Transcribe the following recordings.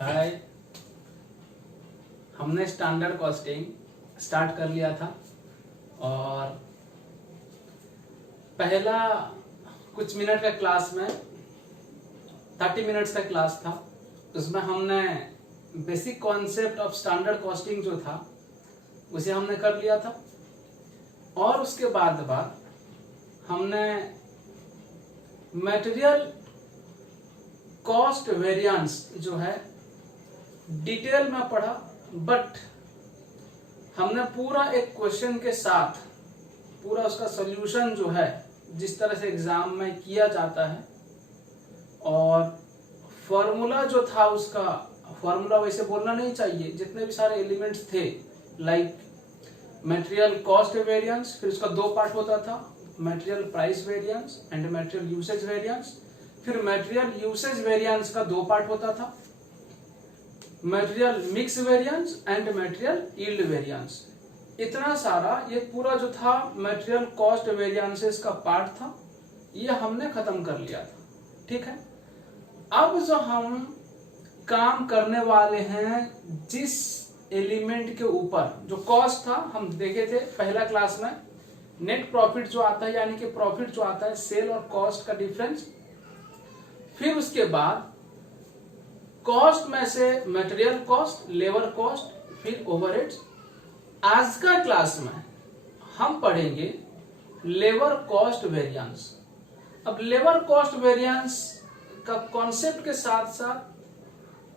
हाय, हमने standard costing start कर लिया था और पहला कुछ मिनट का क्लास में 30 मिनट्स का क्लास था। उसमें हमने basic concept of standard costing जो था उसे हमने कर लिया था और उसके बाद हमने मटेरियल कॉस्ट वेरिएंस जो है डिटेल में पढ़ा, बट हमने पूरा एक क्वेश्चन के साथ पूरा उसका सॉल्यूशन जो है जिस तरह से एग्जाम में किया जाता है और फॉर्मूला जो था उसका फॉर्मूला वैसे बोलना नहीं चाहिए, जितने भी सारे एलिमेंट्स थे लाइक मटेरियल कॉस्ट वेरिएंस, फिर उसका दो पार्ट होता था, material price variance and material usage variance. फिर मटेरियल यूसेज वेरिएंस का दो पार्ट होता था, material mix variance and material yield variance. इतना सारा ये पूरा जो था मटेरियल कॉस्ट वेरिएंसेस का पार्ट था, ये हमने खत्म कर लिया था। ठीक है, अब जो हम काम करने वाले हैं जिस एलिमेंट के ऊपर जो कॉस्ट था, हम देखे थे पहला क्लास में, नेट प्रॉफिट जो आता है यानी कि प्रॉफिट जो आता है सेल और कॉस्ट का डिफरेंस। फिर उसके बाद कॉस्ट में से मटेरियल कॉस्ट, लेबर कॉस्ट, फिर ओवरहेड्स। आज का क्लास में हम पढ़ेंगे लेबर कॉस्ट वेरिएंस। अब लेबर कॉस्ट वेरिएंस का कॉन्सेप्ट के साथ साथ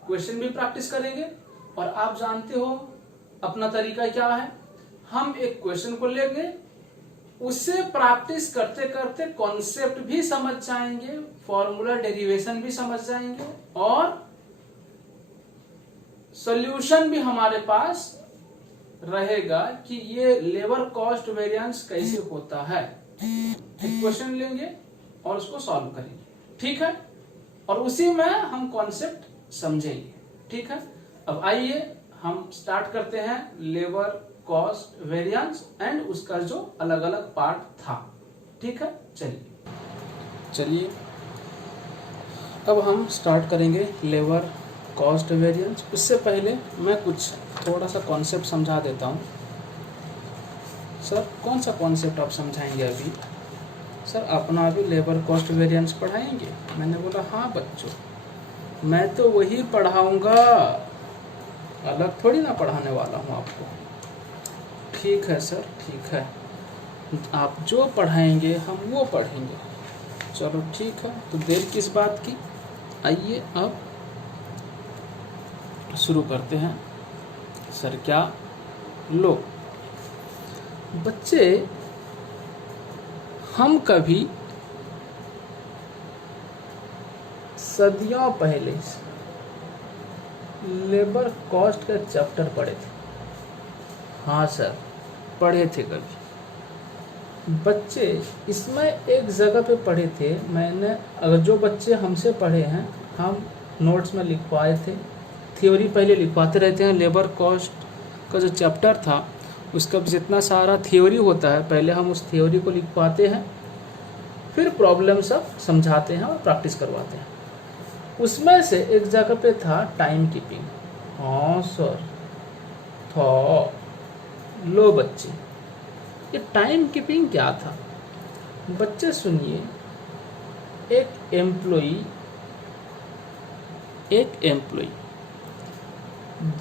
क्वेश्चन भी प्रैक्टिस करेंगे और आप जानते हो अपना तरीका क्या है, हम एक क्वेश्चन को लेंगे, उससे प्रैक्टिस करते करते कॉन्सेप्ट भी समझ जाएंगे, फॉर्मूला डेरिवेशन भी समझ जाएंगे और सॉल्यूशन भी हमारे पास रहेगा कि ये लेबर कॉस्ट वेरिएंस कैसे होता है। एक क्वेश्चन लेंगे और उसको सॉल्व करेंगे, ठीक है, और उसी में हम कॉन्सेप्ट समझेंगे। ठीक है, अब आइए हम स्टार्ट करते हैं लेबर कॉस्ट वेरिएंस एंड उसका जो अलग अलग पार्ट था। ठीक है, चलिए अब हम स्टार्ट करेंगे लेबर कॉस्ट वेरिएंस। उससे पहले मैं कुछ थोड़ा सा कॉन्सेप्ट समझा देता हूँ। सर कौन सा कॉन्सेप्ट आप समझाएंगे अभी? सर अपना अभी लेबर कॉस्ट वेरिएंस पढ़ाएंगे? मैंने बोला हाँ बच्चों, मैं तो वही पढ़ाऊंगा, अलग थोड़ी ना पढ़ाने वाला हूँ आपको। ठीक है सर, ठीक है, आप जो पढ़ाएंगे हम वो पढ़ेंगे। चलो ठीक है, तो देर किस बात की, आइए अब शुरू करते हैं। सर क्या लो बच्चे, हम कभी सदियों पहले लेबर कॉस्ट का चैप्टर पढ़े थे। हाँ सर पढ़े थे कभी बच्चे, इसमें एक जगह पे पढ़े थे मैंने। अगर जो बच्चे हमसे पढ़े हैं, हम नोट्स में लिखवाए थे, थ्योरी पहले लिखवाते रहते हैं। लेबर कॉस्ट का जो चैप्टर था उसका जितना सारा थ्योरी होता है, पहले हम उस थ्योरी को लिखवाते हैं, फिर प्रॉब्लम सब समझाते हैं और प्रैक्टिस करवाते हैं। उसमें से एक जगह पे था टाइम कीपिंग। हाँ सर था। लो बच्चे, ये टाइम कीपिंग क्या था? बच्चे सुनिए, एक एम्प्लॉई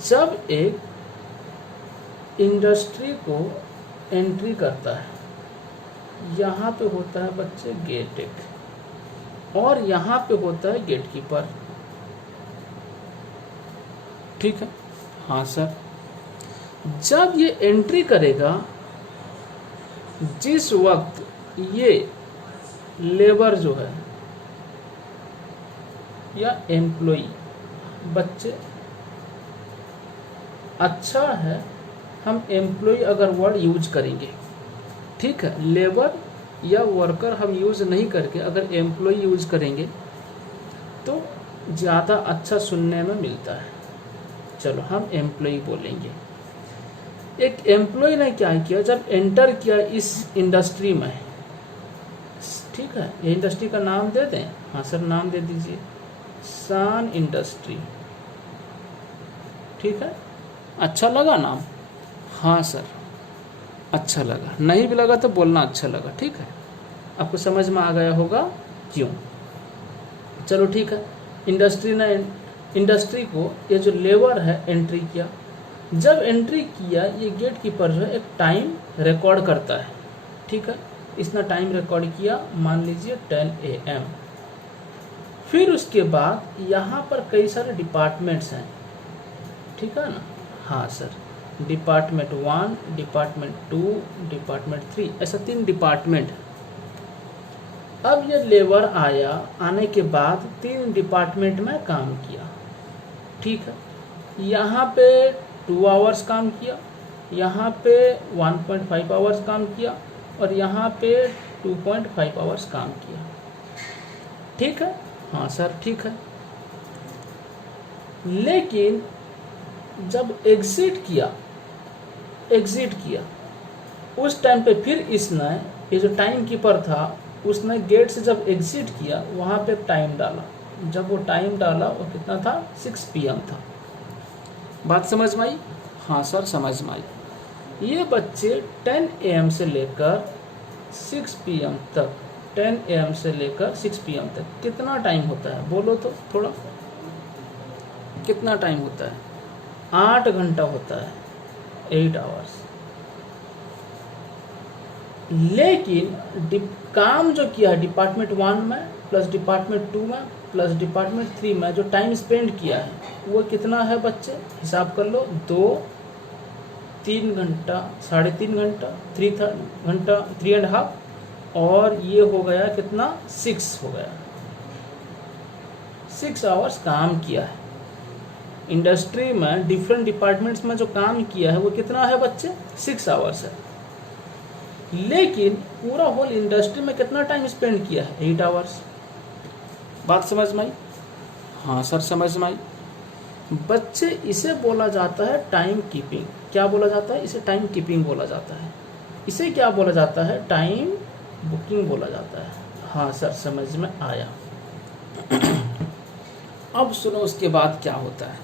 जब एक इंडस्ट्री को एंट्री करता है, यहाँ पे होता है बच्चे गेट एक और यहाँ पे होता है गेट कीपर। ठीक है, हाँ सर, जब ये एंट्री करेगा, जिस वक्त ये लेबर जो है या एम्प्लॉई, बच्चे अच्छा है हम एम्प्लॉय अगर वर्ड यूज करेंगे, ठीक है, लेबर या वर्कर हम यूज नहीं करके अगर एम्प्लॉय यूज करेंगे तो ज़्यादा अच्छा सुनने में मिलता है। चलो हम एम्प्लॉय बोलेंगे। एक एम्प्लॉय ने क्या किया, जब एंटर किया इस इंडस्ट्री में, ठीक है, ये इंडस्ट्री का नाम दे दें? हाँ सर नाम दे दीजिए, सान इंडस्ट्री। ठीक है, अच्छा लगा नाम? हाँ सर अच्छा लगा, नहीं भी लगा तो बोलना अच्छा लगा, ठीक है। आपको समझ में आ गया होगा क्यों। चलो ठीक है। इंडस्ट्री को ये जो लेबर है एंट्री किया, जब एंट्री किया ये गेट कीपर जो है एक टाइम रिकॉर्ड करता है, ठीक है। इसने टाइम रिकॉर्ड किया, मान लीजिए 10 AM। फिर उसके बाद यहाँ पर कई सारे डिपार्टमेंट्स हैं, ठीक है ना। हाँ सर, डिपार्टमेंट 1, डिपार्टमेंट 2, डिपार्टमेंट 3, ऐसा 3 डिपार्टमेंट। अब ये लेबर आया, आने के बाद 3 डिपार्टमेंट में काम किया, ठीक है। यहाँ पे 2 आवर्स काम किया, यहाँ पे 1.5 आवर्स काम किया और यहाँ पे 2.5 आवर्स काम किया, ठीक है। हाँ सर ठीक है। लेकिन जब एग्जिट किया उस टाइम पे फिर इसने, ये जो टाइम कीपर था उसने गेट से जब एग्जिट किया वहाँ पे टाइम डाला। जब वो टाइम डाला वो कितना था? 6 PM था। बात समझ में आई? हाँ सर समझ में आई। ये बच्चे 10 AM से लेकर 6 PM तक, 10 AM से लेकर 6 PM तक कितना टाइम होता है? बोलो तो थोड़ा, कितना टाइम होता है? 8 घंटा होता है, 8 आवर्स। लेकिन काम जो किया है डिपार्टमेंट 1 में प्लस डिपार्टमेंट 2 में प्लस डिपार्टमेंट 3 में जो टाइम स्पेंड किया है वो कितना है बच्चे? हिसाब कर लो, 2, 3 घंटा, 3.5 घंटा, 3 घंटा, 3.5, और ये हो गया कितना? 6 हो गया। 6 आवर्स काम किया है। इंडस्ट्री में डिफरेंट डिपार्टमेंट्स में जो काम किया है वो कितना है बच्चे? 6 आवर्स है। लेकिन पूरा होल इंडस्ट्री में कितना टाइम स्पेंड किया है? 8 आवर्स। बात समझ में आई? हाँ सर समझ में आई। बच्चे इसे बोला जाता है टाइम कीपिंग। क्या बोला जाता है? इसे टाइम कीपिंग बोला जाता है। इसे क्या बोला जाता है? टाइम बुकिंग बोला जाता है। हाँ सर समझ में आया। अब सुनो उसके बाद क्या होता है।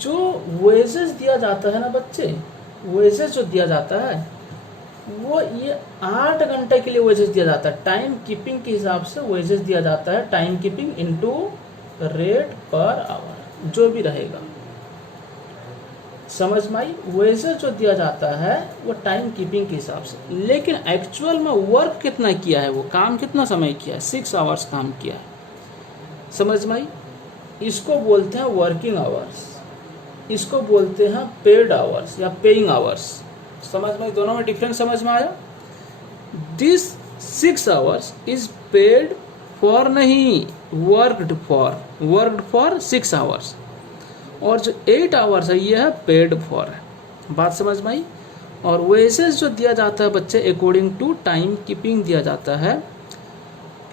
जो वेजेस दिया जाता है ना बच्चे, वेजेस जो दिया जाता है वो ये 8 घंटे के लिए वेजेस दिया जाता है। टाइम कीपिंग के हिसाब से वेजेस दिया जाता है, time keeping into rate per hour, जो भी रहेगा। समझ में आई? वेजेस जो दिया जाता है वो टाइम कीपिंग के हिसाब से। लेकिन एक्चुअल में वर्क कितना किया है, वो काम कितना समय किया है? 6 आवर्स काम किया है। समझ में आई? इसको बोलते हैं वर्किंग आवर्स, इसको बोलते हैं पेड आवर्स या पेइंग आवर्स। समझ में? दोनों में डिफरेंस समझ में आया? This 6 hours is paid for नहीं, वर्कड फॉर 6 आवर्स, और जो 8 आवर्स है ये है पेड फॉर है। बात समझ में आई? और वेजेस जो दिया जाता है बच्चे अकॉर्डिंग टू टाइम कीपिंग दिया जाता है।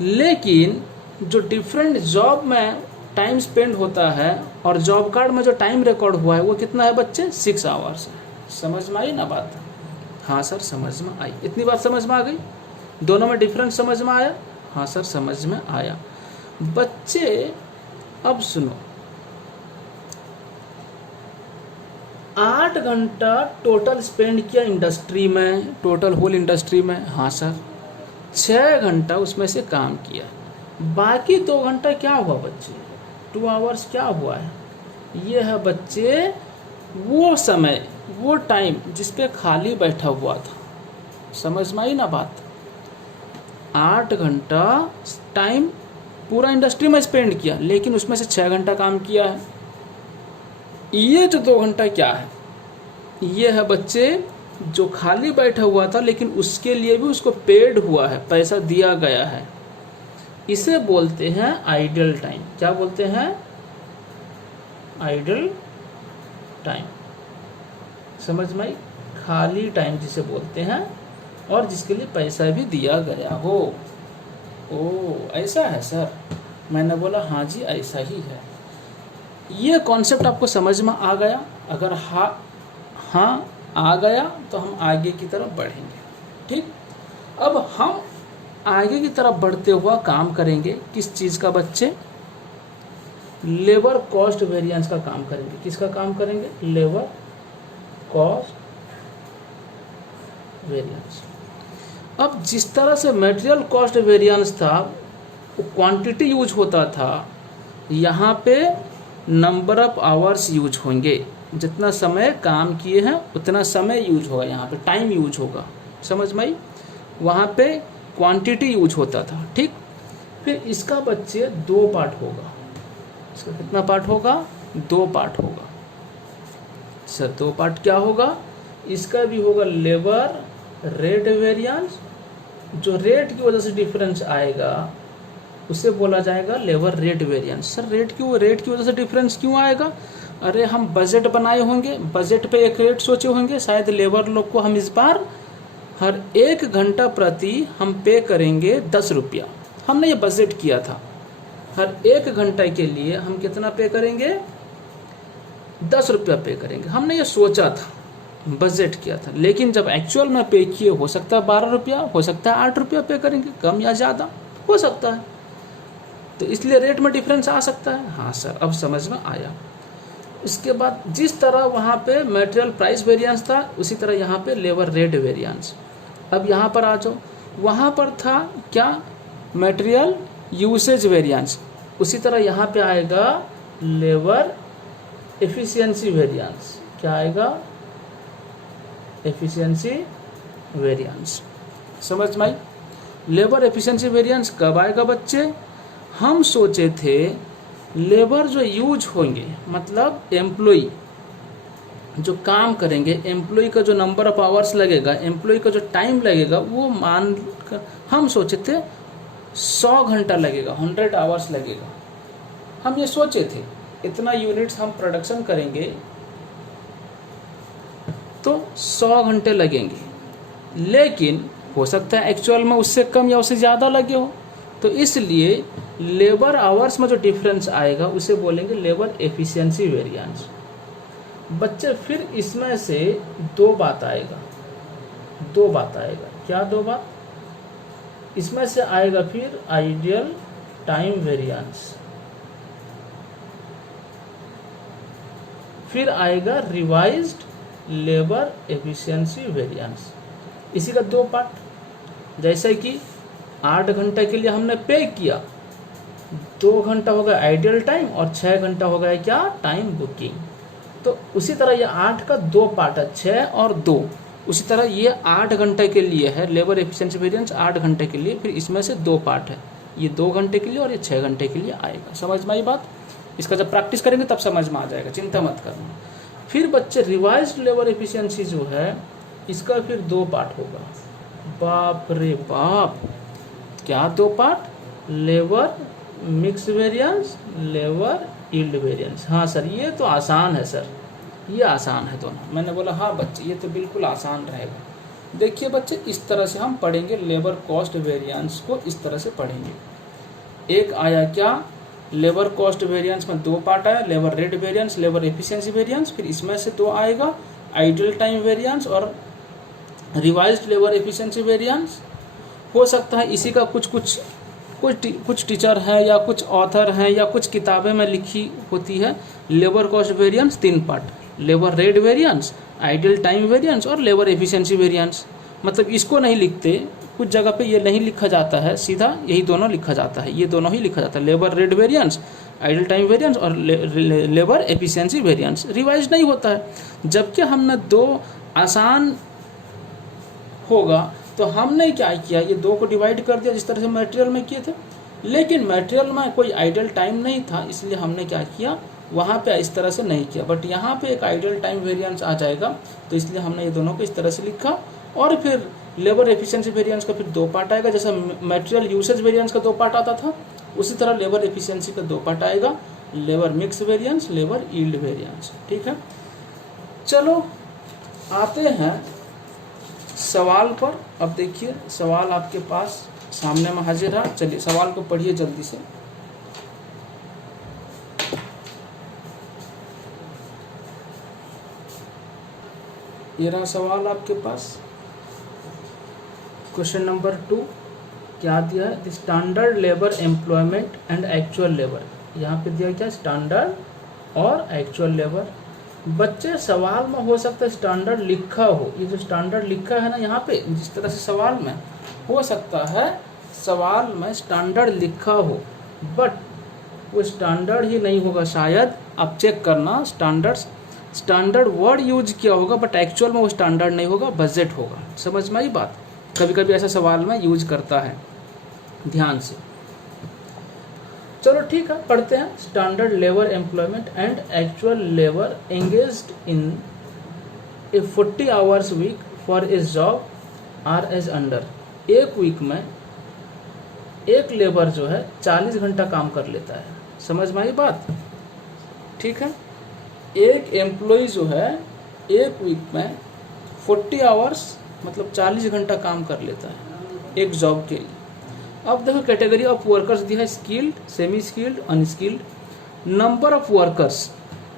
लेकिन जो डिफरेंट जॉब में टाइम स्पेंड होता है और जॉब कार्ड में जो टाइम रिकॉर्ड हुआ है वो कितना है बच्चे? 6 आवर्स है। समझ में आई ना बात? हाँ सर समझ में आई। इतनी बात समझ में आ गई? दोनों में डिफरेंस समझ में आया? हाँ सर समझ में आया। बच्चे अब सुनो, 8 घंटा टोटल स्पेंड किया इंडस्ट्री में, टोटल होल इंडस्ट्री में। हाँ सर 6 घंटा उसमें से काम किया, बाकी 2 घंटा क्या हुआ बच्चे? 2 आवर्स क्या हुआ है? ये है बच्चे वो समय, वो टाइम जिसपे खाली बैठा हुआ था। समझ में आई ना बात? 8 घंटा टाइम पूरा इंडस्ट्री में स्पेंड किया, लेकिन उसमें से 6 घंटा काम किया है। ये जो 2 घंटा क्या है? ये है बच्चे जो खाली बैठा हुआ था लेकिन उसके लिए भी उसको पेड हुआ है, पैसा दिया गया है। इसे बोलते हैं आइडल टाइम। क्या बोलते हैं? Idol time. समझ में आई? खाली टाइम जिसे बोलते हैं और जिसके लिए पैसा भी दिया गया हो। ओ ऐसा है सर? मैंने बोला हाँ जी ऐसा ही है। ये कॉन्सेप्ट आपको समझ में आ गया? अगर हाँ आ गया तो हम आगे की तरफ बढ़ेंगे। ठीक, अब हम आगे की तरफ बढ़ते हुआ काम करेंगे किस चीज़ का बच्चे? लेबर कॉस्ट वेरिएंस का काम करेंगे। किसका काम करेंगे? Labour cost variance. अब जिस तरह से मटेरियल कॉस्ट वेरिएंस था वो क्वांटिटी यूज होता था, यहाँ पे नंबर ऑफ आवर्स यूज होंगे। जितना समय काम किए हैं उतना समय यूज होगा, यहाँ पे टाइम यूज होगा। समझ में आई? वहाँ पे क्वांटिटी यूज होता था। ठीक, फिर इसका बच्चे 2 पार्ट होगा। इसका कितना पार्ट होगा? 2 पार्ट होगा सर। 2 पार्ट क्या होगा? इसका भी होगा लेबर रेट वेरिएंस। जो रेट की वजह से डिफरेंस आएगा उसे बोला जाएगा labour rate variance. Sir rate की वजह से डिफरेंस क्यों आएगा? अरे हम बजट बनाए होंगे, बजट पे एक रेट सोचे होंगे, शायद लेबर लोग को हम इस बार हर 1 घंटा प्रति हम पे करेंगे 10 रुपया। हमने ये बजट किया था, हर 1 घंटा के लिए हम कितना पे करेंगे? 10 रुपया पे करेंगे। हमने ये सोचा था, बजट किया था, लेकिन जब एक्चुअल में पे किए हो सकता है 12 रुपया, हो सकता है 8 रुपया पे करेंगे, कम या ज़्यादा हो सकता है। तो इसलिए रेट में डिफरेंस आ सकता है। हाँ सर, अब समझ में आया। इसके बाद जिस तरह वहाँ पे मटेरियल प्राइस वेरिएंस था उसी तरह यहाँ पे लेबर रेट वेरिएंस। अब यहाँ पर आ जाओ, वहाँ पर था क्या? Material usage variance. उसी तरह यहाँ पे आएगा लेबर एफिशिएंसी वेरिएंस। क्या आएगा? Efficiency variance. समझ में आई? लेबर एफिशिएंसी वेरिएंस कब आएगा बच्चे? हम सोचे थे लेबर जो यूज होंगे, मतलब एम्प्लॉय जो काम करेंगे, एम्प्लॉय का जो नंबर ऑफ आवर्स लगेगा, एम्प्लॉय का जो टाइम लगेगा, वो मान कर हम सोचे थे 100 घंटा लगेगा, 100 आवर्स लगेगा। हम ये सोचे थे इतना यूनिट्स हम प्रोडक्शन करेंगे तो 100 घंटे लगेंगे, लेकिन हो सकता है एक्चुअल में उससे कम या उससे ज़्यादा लगे हो। तो इसलिए लेबर आवर्स में जो डिफरेंस आएगा उसे बोलेंगे लेबर एफिशिएंसी वेरिएंस। बच्चे फिर इसमें से 2 बात आएगा। 2 बात आएगा। क्या 2 बात? इसमें से आएगा फिर आइडियल टाइम वेरिएंस, फिर आएगा रिवाइज्ड लेबर एफिशिएंसी वेरिएंस। इसी का 2 पार्ट। जैसे कि 8 घंटे के लिए हमने पे किया, 2 घंटा हो गया आइडियल टाइम और 6 घंटा हो गया क्या? Time booking. तो उसी तरह ये 8 का 2 पार्ट है, 6 और 2। उसी तरह ये 8 घंटे के लिए है लेबर एफिशिएंसी वेरिएंस, 8 घंटे के लिए, फिर इसमें से 2 पार्ट है, ये 2 घंटे के लिए और ये 6 घंटे के लिए आएगा। समझ में आई बात? इसका जब प्रैक्टिस करेंगे तब समझ में आ जाएगा, चिंता मत करना। फिर बच्चे रिवाइज्ड लेबर एफिशिएंसी जो है इसका फिर 2 पार्ट होगा। बाप रे बाप, क्या 2 part? Labour mix variance, labour yield variance. हाँ सर, ये तो आसान है सर, ये आसान है दोनों। मैंने बोला हाँ बच्चे ये तो बिल्कुल आसान रहेगा। देखिए बच्चे, इस तरह से हम पढ़ेंगे लेबर कॉस्ट वेरिएंस को, इस तरह से पढ़ेंगे। एक आया क्या? लेबर कॉस्ट वेरिएंस में 2 पार्ट आया, labour rate variance, labour efficiency variance. फिर इसमें से 2 आएगा आइडियल टाइम वेरिएंस और रिवाइज्ड लेबर एफिशिएंसी वेरिएंस। हो सकता है इसी का कुछ टीचर हैं या कुछ ऑथर हैं या कुछ किताबें में लिखी होती है labour cost variance 3 part, labour rate variance, ideal time variance और लेबर एफिशिएंसी वेरिएंस। मतलब इसको नहीं लिखते, कुछ जगह पे ये नहीं लिखा जाता है, सीधा यही दोनों लिखा जाता है, ये दोनों ही लिखा जाता है, labour rate variance, ideal time variance और लेबर एफिशिएंसी वेरिएंस। रिवाइज नहीं होता है। जबकि हमने 2 आसान होगा तो हमने क्या किया, ये 2 को डिवाइड कर दिया जिस तरह से मटेरियल में किए थे, लेकिन मटेरियल में कोई आइडियल टाइम नहीं था, इसलिए हमने क्या किया, वहाँ पे इस तरह से नहीं किया। बट यहाँ पे एक आइडियल टाइम वेरिएंस आ जाएगा, तो इसलिए हमने ये दोनों को इस तरह से लिखा। और फिर लेबर एफिशिएंसी वेरिएंस का फिर 2 पार्ट आएगा, जैसे मटेरियल यूसेज वेरिएंस का 2 पार्ट आता था, उसी तरह लेबर एफिशिएंसी का 2 पार्ट आएगा, labour mix variance, labour yield variance. ठीक है, चलो आते हैं सवाल पर। अब देखिए सवाल आपके पास सामने में हाजिर है, चलिए सवाल को पढ़िए जल्दी से। ये रहा सवाल आपके पास, क्वेश्चन नंबर 2। क्या दिया है? The standard labour employment and actual labour यहाँ पे दिया क्या, स्टैंडर्ड और एक्चुअल लेबर। बच्चे सवाल में हो सकता है स्टैंडर्ड लिखा हो, ये जो स्टैंडर्ड लिखा है ना यहाँ पे, जिस तरह से सवाल में हो सकता है सवाल में स्टैंडर्ड लिखा हो, बट वो स्टैंडर्ड ही नहीं होगा शायद। आप चेक करना, स्टैंडर्ड वर्ड यूज किया होगा बट एक्चुअल में वो स्टैंडर्ड नहीं होगा, बजट होगा। समझ में आई बात? कभी कभी ऐसा सवाल में यूज करता है, ध्यान से। चलो ठीक है, पढ़ते हैं। Standard labour employment and actual labour engaged in a 40 hours week for a job are as under. एक वीक में एक लेबर जो है 40 घंटा काम कर लेता है। समझ में आई बात? ठीक है, एक एम्प्लॉय जो है एक वीक में 40 आवर्स मतलब 40 घंटा काम कर लेता है एक जॉब के लिए। अब देखो कैटेगरी ऑफ वर्कर्स दिया है, skilled, semi skilled, unskilled. Number of workers,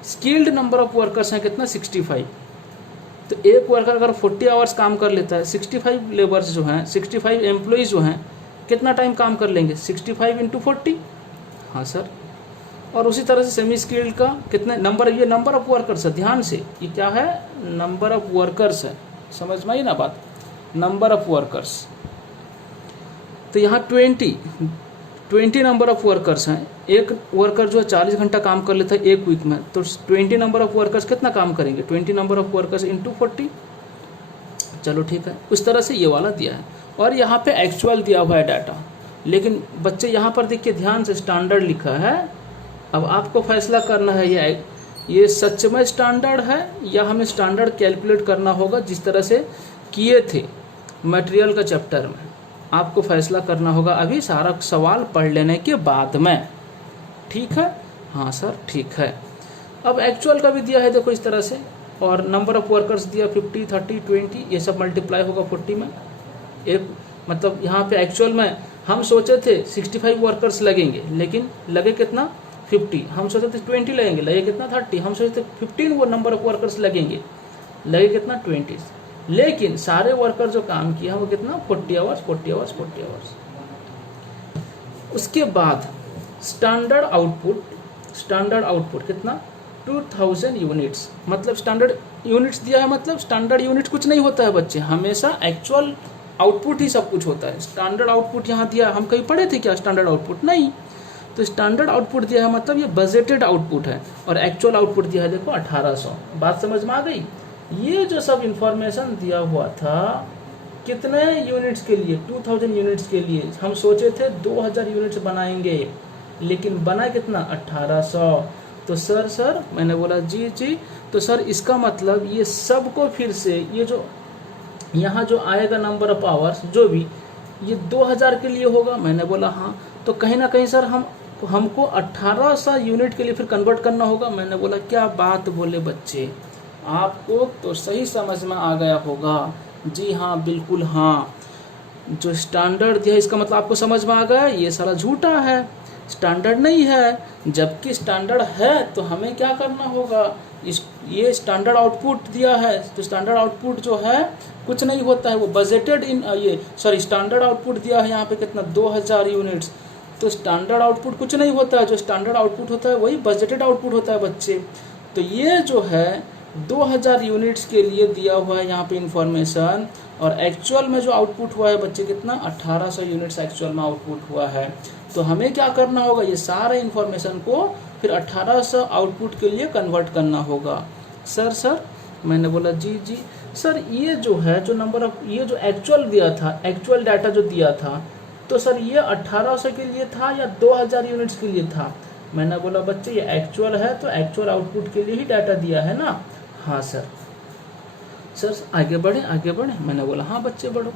skilled number of workers हैं कितना, 65। तो एक वर्कर अगर 40 आवर्स काम कर लेता है, 65 लेबर्स जो हैं, 65 एम्प्लॉयज जो हैं कितना टाइम काम कर लेंगे, 65 × 40। हाँ सर। और उसी तरह से सेमी स्किल्ड का कितने नंबर, ये नंबर ऑफ वर्कर्स है, ध्यान से, ये क्या है, नंबर ऑफ वर्कर्स है। समझ में आई ना बात, नंबर ऑफ वर्कर्स। तो यहाँ 20 नंबर ऑफ वर्कर्स हैं। एक वर्कर जो है 40 घंटा काम कर लेता है एक वीक में, तो 20 नंबर ऑफ वर्कर्स कितना काम करेंगे, 20 नंबर ऑफ वर्कर्स × 40। चलो ठीक है, उस तरह से ये वाला दिया है। और यहाँ पे एक्चुअल दिया हुआ है डाटा, लेकिन बच्चे यहाँ पर देखिए ध्यान से, स्टैंडर्ड लिखा है। अब आपको फैसला करना है ये सच में स्टैंडर्ड है या हमें स्टैंडर्ड कैलकुलेट करना होगा जिस तरह से किए थे मटेरियल का चैप्टर में। आपको फैसला करना होगा अभी सारा सवाल पढ़ लेने के बाद में। ठीक है? हाँ सर ठीक है। अब एक्चुअल का भी दिया है देखो इस तरह से, और नंबर ऑफ वर्कर्स दिया 50, 30, 20, ये सब मल्टीप्लाई होगा 40 में। एक मतलब यहाँ पे एक्चुअल में हम सोचे थे 65 वर्कर्स लगेंगे, लेकिन लगे कितना, 50। हम सोचे थे 20 लगेंगे, लगे कितना, 30। हम सोचे थे 15 वो नंबर ऑफ वर्कर्स लगेंगे, लगे कितना, 20। लेकिन सारे वर्कर जो काम किया वो कितना, 40 आवर्स, 40 आवर्स, 40 आवर्स। उसके बाद स्टैंडर्ड आउटपुट कितना, 2000 यूनिट्स। मतलब स्टैंडर्ड यूनिट्स दिया है, मतलब स्टैंडर्ड यूनिट कुछ नहीं होता है बच्चे, हमेशा एक्चुअल आउटपुट ही सब कुछ होता है। स्टैंडर्ड आउटपुट यहाँ दिया, हम कहीं पढ़े थे क्या स्टैंडर्ड आउटपुट, नहीं। तो स्टैंडर्ड आउटपुट दिया है मतलब ये बजटेड आउटपुट है, और एक्चुअल आउटपुट दिया है देखो 1800। बात समझ में आ गई? ये जो सब इंफॉर्मेशन दिया हुआ था कितने यूनिट्स के लिए, 2000 यूनिट्स के लिए। हम सोचे थे 2000 यूनिट्स बनाएंगे, लेकिन बना कितना, 1800। तो सर मैंने बोला जी। तो सर इसका मतलब ये सबको फिर से, ये जो यहाँ जो आएगा नंबर ऑफ आवर्स जो भी, ये 2000 के लिए होगा। मैंने बोला हाँ। तो कहीं ना कहीं सर हमको 1800 यूनिट के लिए फिर कन्वर्ट करना होगा। मैंने बोला क्या बात बोले बच्चे, आपको तो सही समझ में आ गया होगा। जी हाँ, बिल्कुल हाँ। जो स्टैंडर्ड दिया इसका मतलब आपको समझ में आ गया, ये सारा झूठा है, स्टैंडर्ड नहीं है। जबकि स्टैंडर्ड है तो हमें क्या करना होगा, ये स्टैंडर्ड आउटपुट दिया है, तो स्टैंडर्ड आउटपुट जो है कुछ नहीं होता है, वो बजटेड स्टैंडर्ड आउटपुट दिया है यहाँ पे कितना, 2000 यूनिट्स। तो स्टैंडर्ड आउटपुट कुछ नहीं होता है, जो स्टैंडर्ड आउटपुट होता है वही बजटेड आउटपुट होता है बच्चे। तो ये जो है 2000 यूनिट्स के लिए दिया हुआ है यहाँ पे इंफॉर्मेशन, और एक्चुअल में जो आउटपुट हुआ है बच्चे कितना, 1800 यूनिट्स एक्चुअल में आउटपुट हुआ है। तो हमें क्या करना होगा, ये सारे इंफॉर्मेशन को फिर 1800 आउटपुट के लिए कन्वर्ट करना होगा। सर मैंने बोला जी सर, ये जो है जो नंबर ऑफ, ये जो एक्चुअल दिया था, एक्चुअल डाटा जो दिया था, तो सर ये 1800 के लिए था या 2000 यूनिट्स के लिए था। मैंने बोला बच्चे ये एक्चुअल है तो एक्चुअल आउटपुट के लिए ही डाटा दिया है ना। हाँ सर आगे बढ़े। मैंने बोला हाँ बच्चे बढ़ो।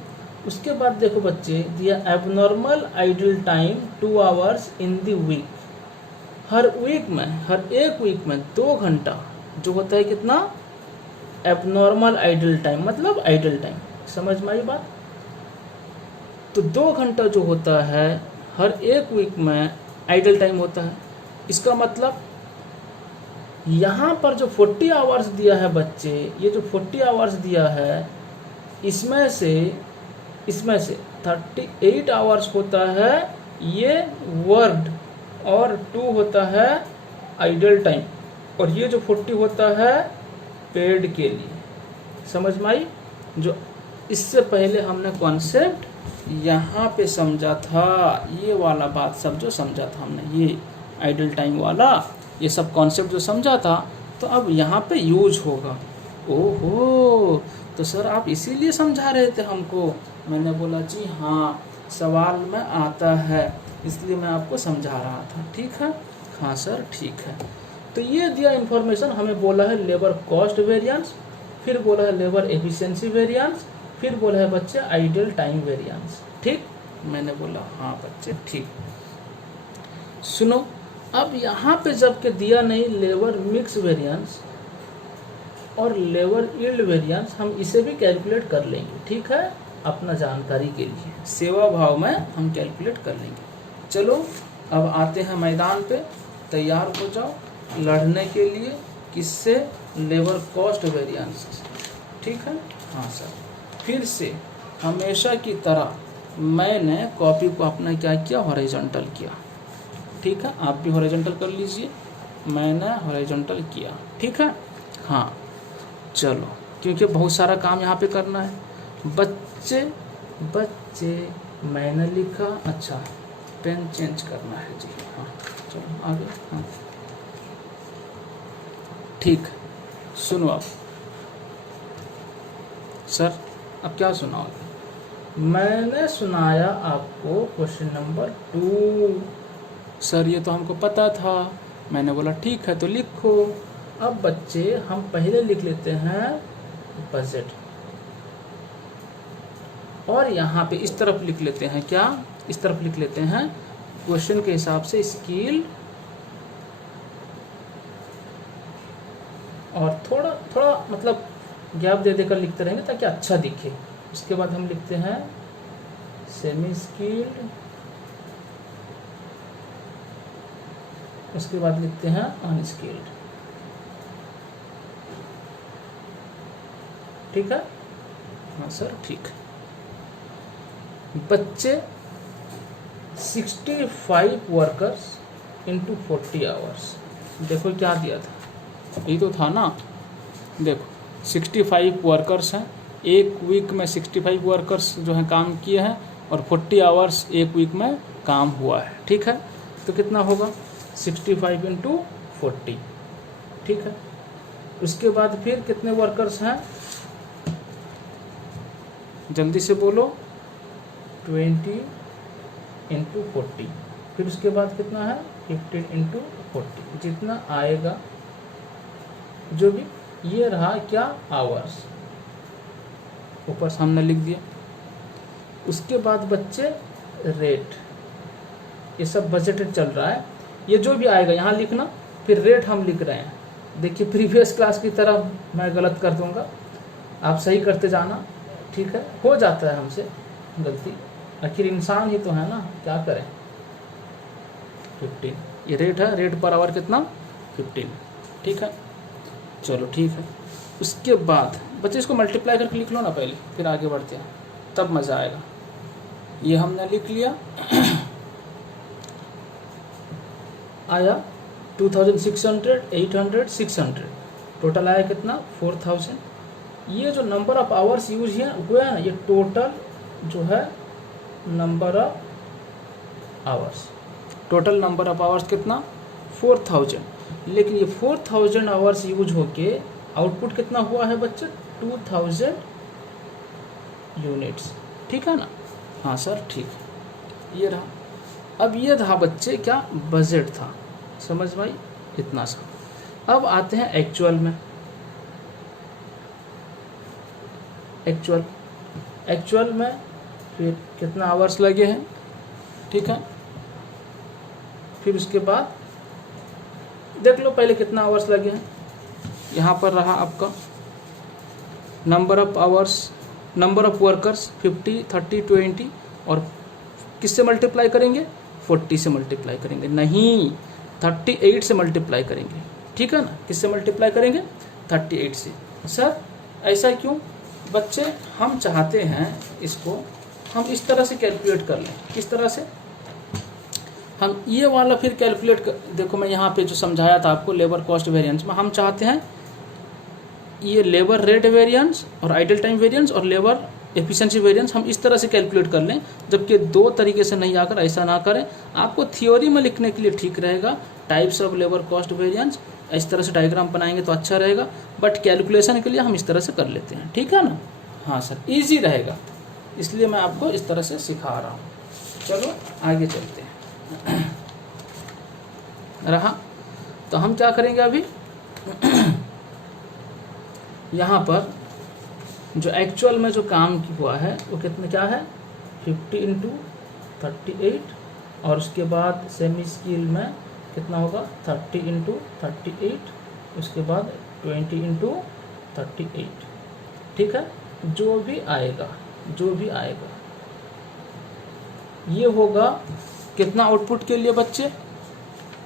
उसके बाद देखो बच्चे दिया abnormal idle time 2 hours in the week. हर एक वीक में 2 घंटा जो होता है कितना, एबनॉर्मल आइडल टाइम, मतलब आइडल टाइम। समझ में आई बात? तो 2 घंटा जो होता है हर एक वीक में आइडल टाइम होता है। इसका मतलब यहाँ पर जो 40 आवर्स दिया है बच्चे, ये जो 40 आवर्स दिया है, इसमें से 38 आवर्स होता है ये वर्कड, और 2 होता है आइडल टाइम, और ये जो 40 होता है पेड के लिए। समझ में आई? जो इससे पहले हमने कॉन्सेप्ट यहाँ पे समझा था, ये वाला बात सब जो समझा था हमने, ये आइडल टाइम वाला ये सब कॉन्सेप्ट जो समझा था, तो अब यहाँ पे यूज होगा। ओहो, तो सर आप इसीलिए समझा रहे थे हमको? मैंने बोला जी हाँ, सवाल में आता है इसलिए मैं आपको समझा रहा था। ठीक है, हाँ सर ठीक है। तो ये दिया इन्फॉर्मेशन, हमें बोला है लेबर कॉस्ट वेरिएंस, फिर बोला है लेबर एफिशिएंसी वेरिएंस, फिर बोला है बच्चे आइडल टाइम वेरिएंस। ठीक, मैंने बोला हाँ बच्चे ठीक। सुनो, अब यहाँ पे जबकि दिया नहीं लेबर मिक्स वेरिएंस और लेबर यील्ड वेरिएंस, हम इसे भी कैलकुलेट कर लेंगे। ठीक है, अपना जानकारी के लिए सेवा भाव में हम कैलकुलेट कर लेंगे। चलो अब आते हैं मैदान पे, तैयार हो जाओ लड़ने के लिए। किससे? Labour cost variance. ठीक है, हाँ सर। फिर से हमेशा की तरह मैंने कॉपी को अपना क्या किया, हॉरिजॉन्टल किया। ठीक है, आप भी हॉरिजॉन्टल कर लीजिए, मैंने हॉरिजॉन्टल किया। ठीक है, हाँ चलो, क्योंकि बहुत सारा काम यहाँ पे करना है। बच्चे बच्चे मैंने लिखा, अच्छा पेन चेंज करना है जी, हाँ चलो आगे। हाँ ठीक, सुनो अब सर, अब क्या सुनाओगे? मैंने सुनाया आपको क्वेश्चन नंबर 2। सर ये तो हमको पता था। मैंने बोला ठीक है तो लिखो। अब बच्चे हम पहले लिख लेते हैं बजट, और यहाँ पे इस तरफ लिख लेते हैं क्या, इस तरफ लिख लेते हैं क्वेश्चन के हिसाब से स्किल, और थोड़ा थोड़ा मतलब गैप दे देकर लिखते रहेंगे ताकि अच्छा दिखे। उसके बाद हम लिखते हैं सेमी स्किल्ड, उसके बाद लिखते हैं अनस्किल्ड। ठीक है, हाँ सर ठीक। बच्चे 65 वर्कर्स इंटू 40 आवर्स, देखो क्या दिया था, यही तो था ना। देखो 65 वर्कर्स हैं, एक वीक में 65 वर्कर्स जो हैं काम किए हैं, और 40 आवर्स एक वीक में काम हुआ है। ठीक है, तो कितना होगा 65 इंटू 40। ठीक है, उसके बाद फिर कितने वर्कर्स हैं, जल्दी से बोलो, 20 इंटू 40। फिर उसके बाद कितना है 15 इंटू 40, जितना आएगा जो भी, ये रहा क्या आवर्स, ऊपर सामने लिख दिया। उसके बाद बच्चे रेट, ये सब बजटेड चल रहा है, ये जो भी आएगा यहाँ लिखना, फिर रेट हम लिख रहे हैं। देखिए प्रीवियस क्लास की तरह मैं गलत कर दूंगा, आप सही करते जाना। ठीक है, हो जाता है हमसे गलती, आखिर इंसान ही तो है ना, क्या करें। 15 ये रेट है, रेट पर आवर कितना 15। ठीक है, चलो ठीक है। उसके बाद बच्चे इसको मल्टीप्लाई करके लिख लो ना पहले, फिर आगे बढ़ते हैं, तब मज़ा आएगा। ये हमने लिख लिया। आया 2600, 800, 600, टोटल आया कितना 4000। ये जो नंबर ऑफ आवर्स यूज हुए हैं ना, ये टोटल जो है number of hours, total number of hours कितना 4000। लेकिन ये 4000 आवर्स यूज होके आउटपुट कितना हुआ है बच्चे 2000 यूनिट्स। ठीक है ना, हाँ सर ठीक, ये रहा। अब ये था बच्चे क्या, बजट था, समझ भाई इतना सा। अब आते हैं एक्चुअल में। एक्चुअल में फिर कितना आवर्स लगे हैं। ठीक है, फिर उसके बाद देख लो पहले कितना आवर्स लगे हैं। यहाँ पर रहा आपका number of hours, number of workers 50, 30, 20, और किससे मल्टीप्लाई करेंगे 40 से मल्टीप्लाई करेंगे, नहीं 38 से मल्टीप्लाई करेंगे। ठीक है ना, किससे मल्टीप्लाई करेंगे 38 से। सर ऐसा क्यों? बच्चे हम चाहते हैं इसको हम इस तरह से कैलकुलेट कर लें। किस तरह से? हम ये वाला फिर कैलकुलेट कर, देखो मैं यहाँ पे जो समझाया था आपको लेबर कॉस्ट वेरिएंस में, हम चाहते हैं ये लेबर रेट वेरिएंस और आइडल टाइम वेरिएंस और लेबर एफिशिएंसी वेरिएंस हम इस तरह से कैलकुलेट कर लें, जबकि दो तरीके से नहीं आकर ऐसा ना करें। आपको थ्योरी में लिखने के लिए ठीक रहेगा types of labour cost variance, इस तरह से डायग्राम बनाएंगे तो अच्छा रहेगा, बट कैलकुलेशन के लिए हम इस तरह से कर लेते हैं, ठीक है ना। हाँ सर, ईजी रहेगा, इसलिए मैं आपको इस तरह से सिखा रहा हूँ। चलो आगे चलते हैं। रहा तो हम क्या करेंगे अभी यहाँ पर जो एक्चुअल में जो काम हुआ है वो कितना क्या है 50 इंटू 38 और उसके बाद सेमी स्केल में कितना होगा 30 इंटू 38, उसके बाद 20 इंटू 38, ठीक है। जो भी आएगा ये होगा कितना आउटपुट के लिए बच्चे,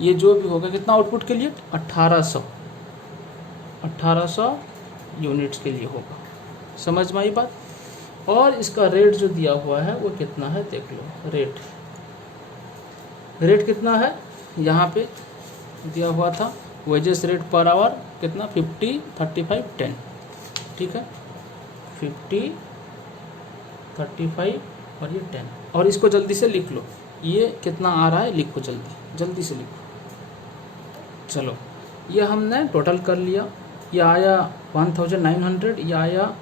ये जो भी होगा कितना आउटपुट के लिए 1800 यूनिट्स के लिए होगा। समझ में आई बात। और इसका रेट जो दिया हुआ है वो कितना है देख लो, रेट कितना है यहाँ पे दिया हुआ था, वेजेस रेट पर आवर कितना 50, 35, 10, ठीक है 50, 35 और ये 10। और इसको जल्दी से लिख लो, ये कितना आ रहा है लिखो, जल्दी से लिखो। चलो ये हमने टोटल कर लिया, ये आया 1900, ये आया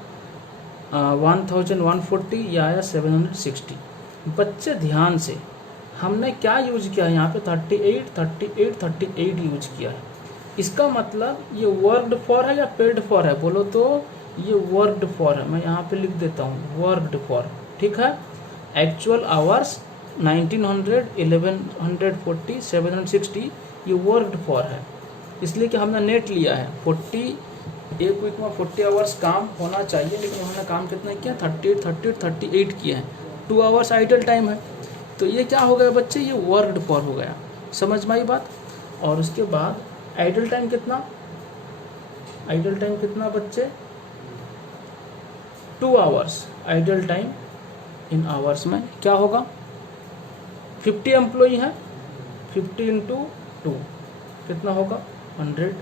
1140, ये आया 760। बच्चे ध्यान से, हमने क्या यूज किया है यहाँ पे 38 यूज किया है। इसका मतलब ये वर्कड फॉर है या पेड फॉर है, बोलो तो ये वर्कड फॉर है। मैं यहाँ पे लिख देता हूँ वर्कड फॉर, ठीक है। एक्चुअल आवर्स 1900, 1140, 760 ये वर्कड फॉर है, इसलिए कि हमने नेट लिया है 40, एक वीक में 40 आवर्स काम होना चाहिए, लेकिन हमने काम कितना किया 38 किया है, 2 आवर्स आइडल टाइम है, तो ये क्या हो गया बच्चे, ये वर्कड फॉर हो गया। समझ में आई बात। और उसके बाद आइडल टाइम कितना बच्चे 2 hours. Idle time in hours में क्या होगा, 50 एम्प्लॉई है, 50 इंटू 2 कितना होगा 100।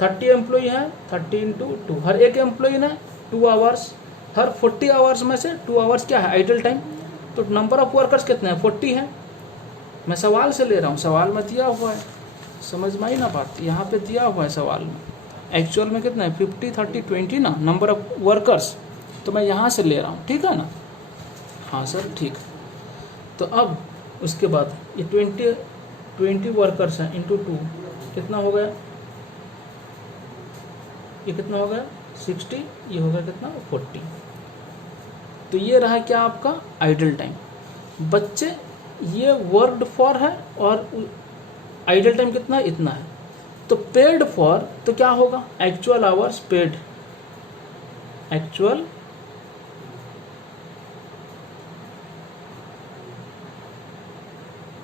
30 एम्प्लॉई है, 30 इंटू 2, हर एक एम्प्लॉई ने 2 आवर्स, हर 40 आवर्स में से 2 आवर्स क्या है आइडल टाइम। तो नंबर ऑफ वर्कर्स कितने हैं 40 है। मैं सवाल से ले रहा हूँ, सवाल में दिया हुआ है, समझ में आई ना बात, यहाँ पे दिया हुआ है सवाल में। एक्चुअल में कितना है 50, 30, 20 ना नंबर ऑफ वर्कर्स, तो मैं यहाँ से ले रहा हूँ, ठीक है ना। हाँ सर ठीक। तो अब उसके बाद ये 20 वर्कर्स हैं इंटू 2 कितना हो गया, ये कितना हो गया 60, ये हो गया कितना 40। तो ये रहा क्या आपका आइडल टाइम। बच्चे ये वर्कड फॉर है और आइडल टाइम कितना है इतना है। तो पेड फॉर तो क्या होगा actual hours paid, actual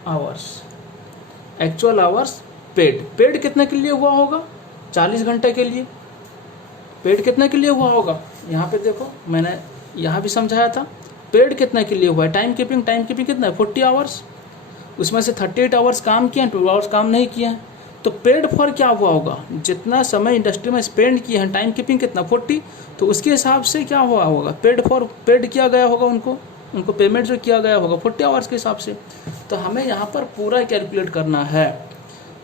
hours paid कितने के लिए हुआ होगा 40 घंटे के लिए। पेड कितने के लिए हुआ होगा, यहाँ पे देखो मैंने यहाँ भी समझाया था। पेड कितने के लिए हुआ है, टाइम कीपिंग कितना है 40 आवर्स, उसमें से 38 आवर्स काम किए हैं, 2 आवर्स काम नहीं किए हैं। तो पेड फॉर क्या हुआ होगा, जितना समय इंडस्ट्री में स्पेंड किए हैं, टाइम कीपिंग कितना 40, तो उसके हिसाब से क्या हुआ होगा पेड किया गया होगा, उनको पेमेंट जो किया गया होगा 40 आवर्स के हिसाब से। तो हमें यहाँ पर पूरा कैलकुलेट करना है।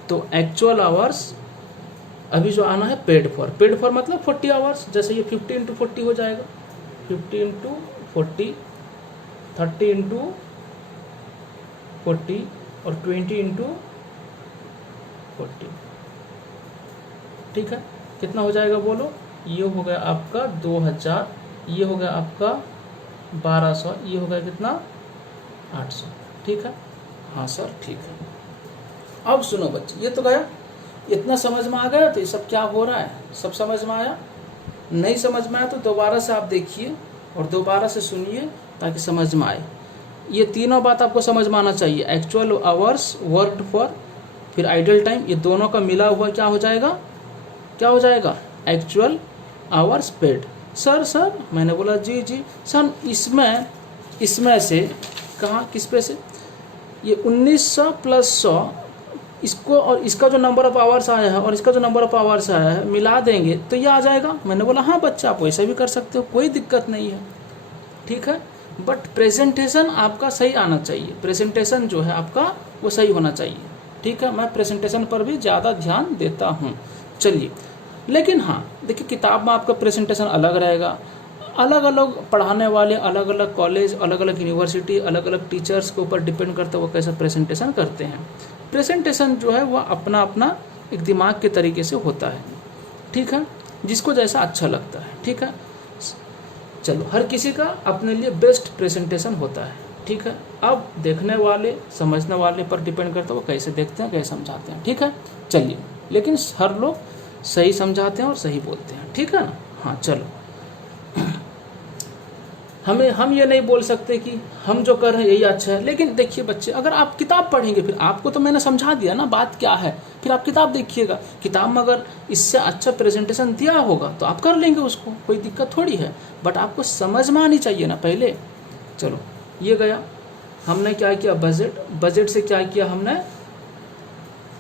तो एक्चुअल आवर्स अभी जो आना है पेड फॉर मतलब 40 आवर्स, जैसे ये 50 इंटू 40 हो जाएगा, 50 इंटू 40, 30 इंटू 40 और 20 इंटू 40, ठीक है। कितना हो जाएगा बोलो, ये हो गया आपका 2000, ये हो गया आपका 1200, ये हो गया कितना 800, ठीक है। हाँ सर ठीक है। अब सुनो बच्चे, ये तो गया, इतना समझ में आ गया। तो ये सब क्या हो रहा है, सब समझ में आया। नहीं समझ में आया तो दोबारा से आप देखिए और दोबारा से सुनिए ताकि समझ में आए। ये तीनों बात आपको समझ में आना चाहिए, एक्चुअल आवर्स वर्कड फॉर, फिर आइडल टाइम, ये दोनों का मिला हुआ क्या हो जाएगा एक्चुअल आवर्स पेड। सर मैंने बोला जी सर, इसमें से कहाँ किस पे से ये 1900 प्लस 100 इसको और इसका जो नंबर ऑफ आवर्स आया है और इसका जो नंबर ऑफ आवर्स आया है मिला देंगे तो ये आ जाएगा। मैंने बोला हाँ बच्चा आप वैसा भी कर सकते हो, कोई दिक्कत नहीं है, ठीक है। बट प्रेजेंटेशन आपका सही आना चाहिए, प्रेजेंटेशन जो है आपका वो सही होना चाहिए, ठीक है। मैं प्रेजेंटेशन पर भी ज़्यादा ध्यान देता हूँ। चलिए, लेकिन हाँ देखिए किताब में आपका प्रेजेंटेशन अलग रहेगा, अलग अलग पढ़ाने वाले, अलग अलग कॉलेज, अलग अलग यूनिवर्सिटी, अलग अलग टीचर्स के ऊपर डिपेंड करता है वो कैसा प्रेजेंटेशन करते हैं। प्रेजेंटेशन जो है वह अपना अपना एक दिमाग के तरीके से होता है, ठीक है, जिसको जैसा अच्छा लगता है, ठीक है। चलो, हर किसी का अपने लिए बेस्ट प्रेजेंटेशन होता है, ठीक है। अब देखने वाले समझने वाले पर डिपेंड करता है वो कैसे देखते हैं, कैसे समझाते हैं, ठीक है। चलिए, लेकिन हर लोग सही समझाते हैं और सही बोलते हैं, ठीक है ना। हाँ चलो, हम ये नहीं बोल सकते कि हम जो कर रहे हैं यही अच्छा है। लेकिन देखिए बच्चे, अगर आप किताब पढ़ेंगे, फिर आपको तो मैंने समझा दिया ना बात क्या है, फिर आप किताब देखिएगा, किताब में अगर इससे अच्छा प्रेजेंटेशन दिया होगा तो आप कर लेंगे उसको, कोई दिक्कत थोड़ी है। बट आपको समझ में आनी चाहिए ना पहले। चलो, ये गया, हमने क्या किया, बजट से क्या किया हमने,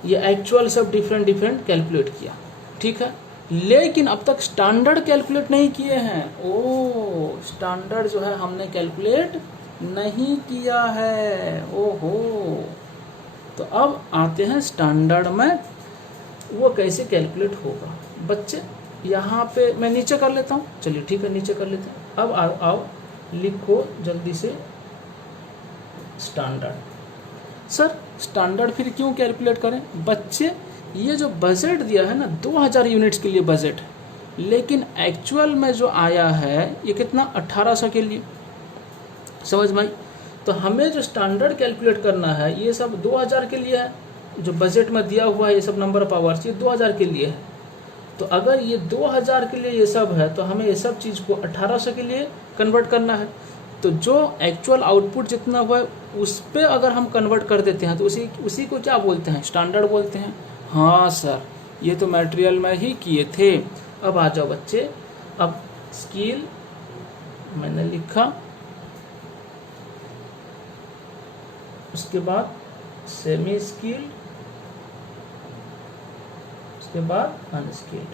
ये एक्चुअल सब डिफरेंट कैलकुलेट किया, ठीक है। लेकिन अब तक स्टैंडर्ड कैलकुलेट नहीं किए हैं। ओ, स्टैंडर्ड जो है हमने कैलकुलेट नहीं किया है, ओहो। तो अब आते हैं स्टैंडर्ड में, वो कैसे कैलकुलेट होगा। बच्चे यहाँ पे मैं नीचे कर लेता हूँ, चलिए ठीक है नीचे कर लेते हैं। अब आओ लिखो जल्दी से स्टैंडर्ड। सर स्टैंडर्ड फिर क्यों कैलकुलेट करें? बच्चे, ये जो बजट दिया है ना 2000 यूनिट्स के लिए बजट, लेकिन एक्चुअल में जो आया है ये कितना, 1800 के लिए, समझ में आई। तो हमें जो स्टैंडर्ड कैलकुलेट करना है ये सब 2000 के लिए है, जो बजट में दिया हुआ है ये सब नंबर ऑफ आवर्स ये 2000 के लिए है। तो अगर ये 2000 के लिए ये सब है तो हमें ये सब चीज़ को 1800 के लिए कन्वर्ट करना है। तो जो एक्चुअल आउटपुट जितना हुआ है उस पर अगर हम कन्वर्ट कर देते हैं तो उसी को क्या बोलते हैं, स्टैंडर्ड बोलते हैं। हाँ सर, ये तो मटेरियल में ही किए थे। अब आ जाओ बच्चे, अब स्किल मैंने लिखा, उसके बाद सेमी स्किल, उसके बाद अनस्किल्ड,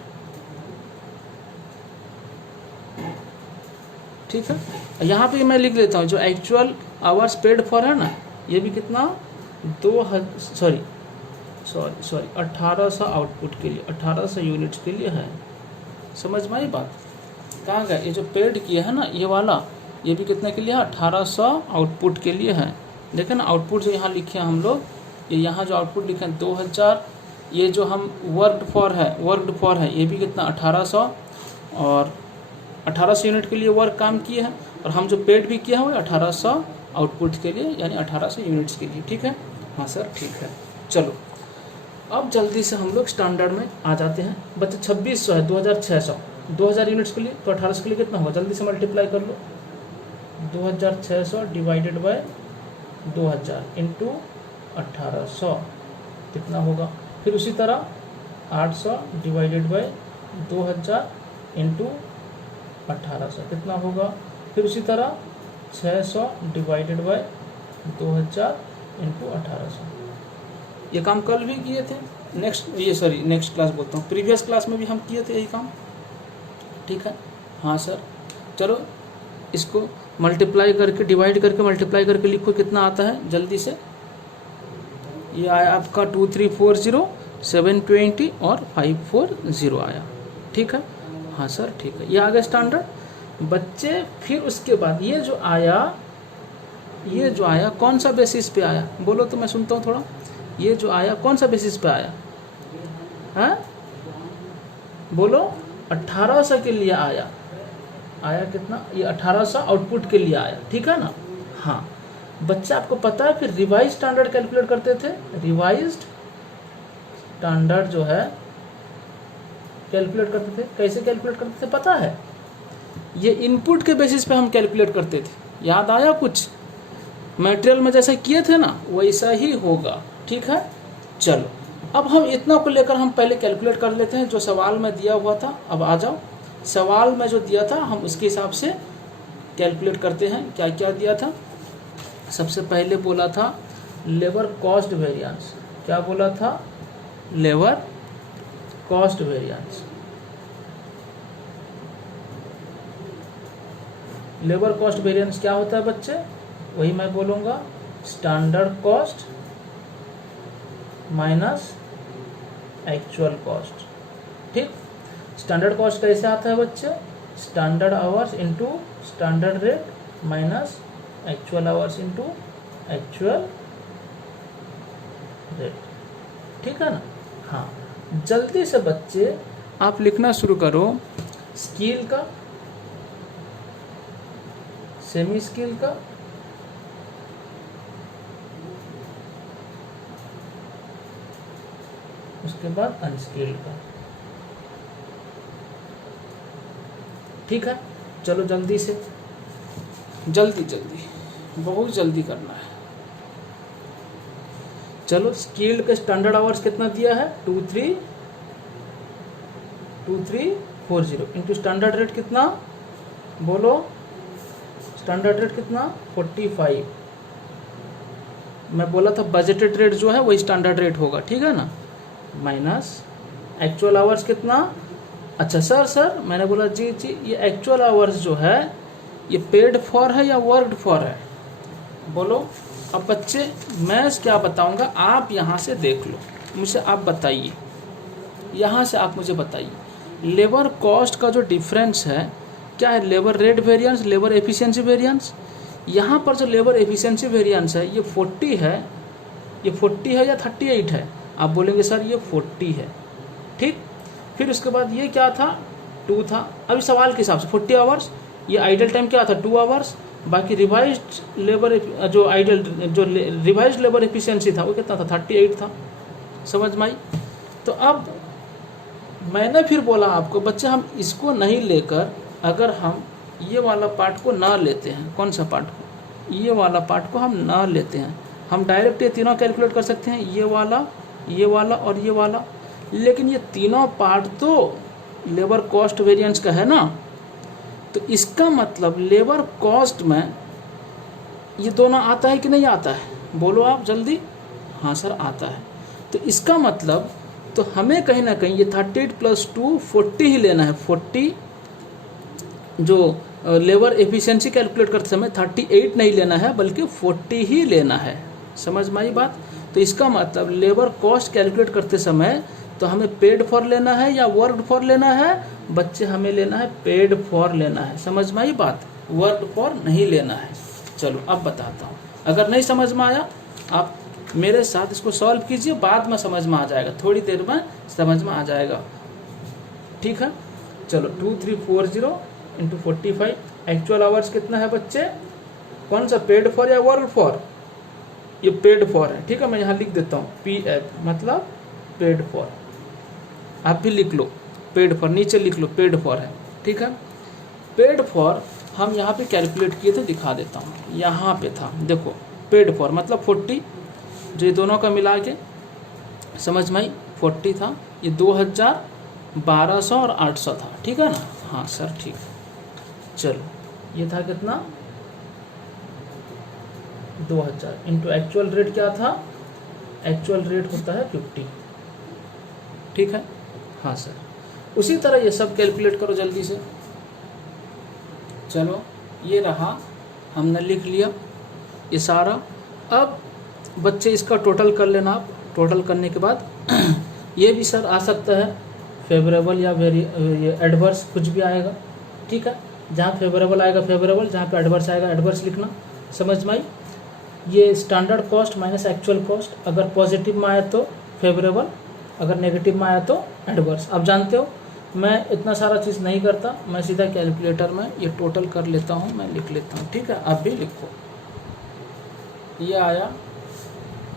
ठीक है। यहाँ पे मैं लिख लेता हूँ जो एक्चुअल आवर्स पेड फॉर है ना, ये भी कितना 1800 आउटपुट के लिए, 1800 यूनिट्स के लिए है। समझ में आई बात? कहाँ गया ये जो पेड किया है ना ये वाला, ये भी कितने के लिए है, 1800 आउटपुट के लिए है। देखें ना आउटपुट जो यहाँ लिखे हैं हम लोग, ये यहाँ जो आउटपुट लिखे हैं 2000, ये जो हम वर्कड फॉर है ये भी कितना 1800, और 1800 यूनिट के लिए वर्क काम किए हैं, और हम जो पेड भी किया है वो 1800 आउटपुट के लिए, यानी 1800 यूनिट्स के लिए, ठीक है। हाँ सर ठीक है। चलो अब जल्दी से हम लोग स्टैंडर्ड में आ जाते हैं। बच्चे 2600 है, 2600, 2000 यूनिट्स के लिए, तो 1800 के लिए कितना होगा, जल्दी से मल्टीप्लाई कर लो। 2600 डिवाइडेड बाय 2000 इंटू 1800 कितना होगा। फिर उसी तरह 800 डिवाइडेड बाय 2000 इंटू 1800 कितना होगा। फिर उसी तरह 600 डिवाइडेड बाय 2000 इंटू 1800। ये काम कल भी किए थे, नेक्स्ट क्लास बोलता हूँ, प्रीवियस क्लास में भी हम किए थे यही काम, ठीक है। हाँ सर, चलो इसको मल्टीप्लाई करके, डिवाइड करके मल्टीप्लाई करके लिखो कितना आता है जल्दी से। ये आया आपका 2340, 720 और 540 आया, ठीक है। हाँ सर ठीक है, ये आ गया स्टैंडर्ड। बच्चे फिर उसके बाद ये जो आया कौन सा बेसिस पे आया, बोलो तो मैं सुनता हूँ थोड़ा। ये जो आया कौन सा बेसिस पे आया है, बोलो। 1800 के लिए आया कितना, ये 1800 आउटपुट के लिए आया, ठीक है ना। हाँ बच्चा, आपको पता है फिर रिवाइज स्टैंडर्ड कैलकुलेट करते थे। रिवाइज स्टैंडर्ड जो है कैलकुलेट करते थे, कैसे कैलकुलेट करते थे पता है, ये इनपुट के बेसिस पे हम कैलकुलेट करते थे। याद आया कुछ, मटेरियल में जैसे किए थे ना वैसा ही होगा, ठीक है। चलो अब हम इतना को लेकर हम पहले कैलकुलेट कर लेते हैं जो सवाल में दिया हुआ था। अब आ जाओ, सवाल में जो दिया था हम उसके हिसाब से कैलकुलेट करते हैं। क्या क्या दिया था, सबसे पहले बोला था लेबर कॉस्ट वेरिएंस, क्या बोला था, labour cost variance. Labour cost variance क्या होता है बच्चे, वही मैं बोलूँगा, standard cost minus actual cost. ठीक, स्टैंडर्ड कॉस्ट कैसे आता है बच्चे, standard hours into standard rate minus actual hours into actual rate. ठीक है ना। हाँ, जल्दी से बच्चे आप लिखना शुरू करो, स्किल का, सेमी स्किल का, उसके बाद अनस्किल्ड का। ठीक है, चलो जल्दी से, जल्दी जल्दी, बहुत जल्दी करना है। चलो, स्किल्ड के स्टैंडर्ड आवर्स कितना दिया है, 2340 इंटू स्टैंडर्ड रेट कितना, बोलो, स्टैंडर्ड रेट कितना, 45। मैं बोला था बजटेड रेट जो है वही स्टैंडर्ड रेट होगा, ठीक है ना, माइनस एक्चुअल आवर्स कितना। अच्छा सर मैंने बोला जी, ये एक्चुअल आवर्स जो है ये पेड फॉर है या वर्कड फॉर है, बोलो। अब बच्चे मैं क्या बताऊंगा, आप यहाँ से देख लो, मुझे आप बताइए, यहाँ से आप मुझे बताइए, लेबर कॉस्ट का जो डिफरेंस है क्या है, labour rate variance, labour efficiency variance. यहाँ पर जो लेबर एफिशिएंसी वेरिएंस है ये 40 है, ये 40 है या 38 है, आप बोलेंगे सर ये 40 है। ठीक, फिर उसके बाद ये क्या था, 2 था। अभी सवाल के हिसाब से 40 आवर्स, ये आइडल टाइम क्या था, 2 आवर्स, बाकी रिवाइज्ड लेबर जो रिवाइज्ड लेबर एफिशिएंसी था वो कितना था, 38 था। समझ में आई। तो अब मैंने फिर बोला आपको बच्चे, हम इसको नहीं लेकर अगर हम ये वाला पार्ट को ना लेते हैं, कौन सा पार्ट को, ये वाला पार्ट को हम ना लेते हैं, हम डायरेक्ट ये तीनों कैलकुलेट कर सकते हैं, ये वाला, ये वाला और ये वाला। लेकिन ये तीनों पार्ट तो लेबर कॉस्ट वेरिएंस का है ना, तो इसका मतलब लेबर कॉस्ट में ये दोनों आता है कि नहीं आता है, बोलो आप जल्दी। हाँ सर आता है। तो इसका मतलब तो हमें कहीं ना कहीं ये 38 + 2 40 ही लेना है। 40 जो लेबर एफिशिएंसी कैलकुलेट करते समय 38 नहीं लेना है बल्कि 40 ही लेना है। समझ में आई बात। तो इसका मतलब लेबर कॉस्ट कैलकुलेट करते समय तो हमें पेड फॉर लेना है या वर्कड फॉर लेना है बच्चे, हमें लेना है पेड फॉर लेना है। समझ में आई बात, वर्कड फॉर नहीं लेना है। चलो अब बताता हूँ, अगर नहीं समझ में आया आप मेरे साथ इसको सॉल्व कीजिए, बाद में समझ में आ जाएगा, थोड़ी देर में समझ में आ जाएगा। ठीक है, चलो 2340 इंटू 45, एक्चुअल आवर्स कितना है बच्चे, कौन सा, पेड फॉर या वर्कड फॉर, ये पेड फॉर है। ठीक है, मैं यहाँ लिख देता हूँ PF मतलब पेड फॉर, आप भी लिख लो पेड फॉर, नीचे लिख लो पेड फॉर है। ठीक है, पेड फॉर हम यहाँ पे कैलकुलेट किए थे, दिखा देता हूँ, यहाँ पे था देखो, पेड फॉर मतलब 40, जो ये दोनों का मिला के समझ में आई 40 था, ये 2000, 1200 और 800 था। ठीक है ना, हाँ सर ठीक। चलो ये था कितना, 2000 इंटू एक्चुअल रेट क्या था, एक्चुअल रेट होता है 50। ठीक है, हाँ सर। उसी तरह ये सब कैलकुलेट करो जल्दी से। चलो ये रहा, हमने लिख लिया ये सारा। अब बच्चे इसका टोटल कर लेना आप, टोटल करने के बाद ये भी सर आ सकता है फेवरेबल या ये एडवर्स, कुछ भी आएगा। ठीक है, जहाँ फेवरेबल आएगा फेवरेबल, जहाँ पे एडवर्स आएगा एडवर्स लिखना। समझ में आई। ये standard cost minus actual cost, अगर पॉजिटिव में आया तो फेवरेबल, अगर नेगेटिव में आया तो एडवर्स। आप जानते हो मैं इतना सारा चीज़ नहीं करता, मैं सीधा कैलकुलेटर में ये टोटल कर लेता हूँ, मैं लिख लेता हूँ। ठीक है, आप भी लिखो। ये आया,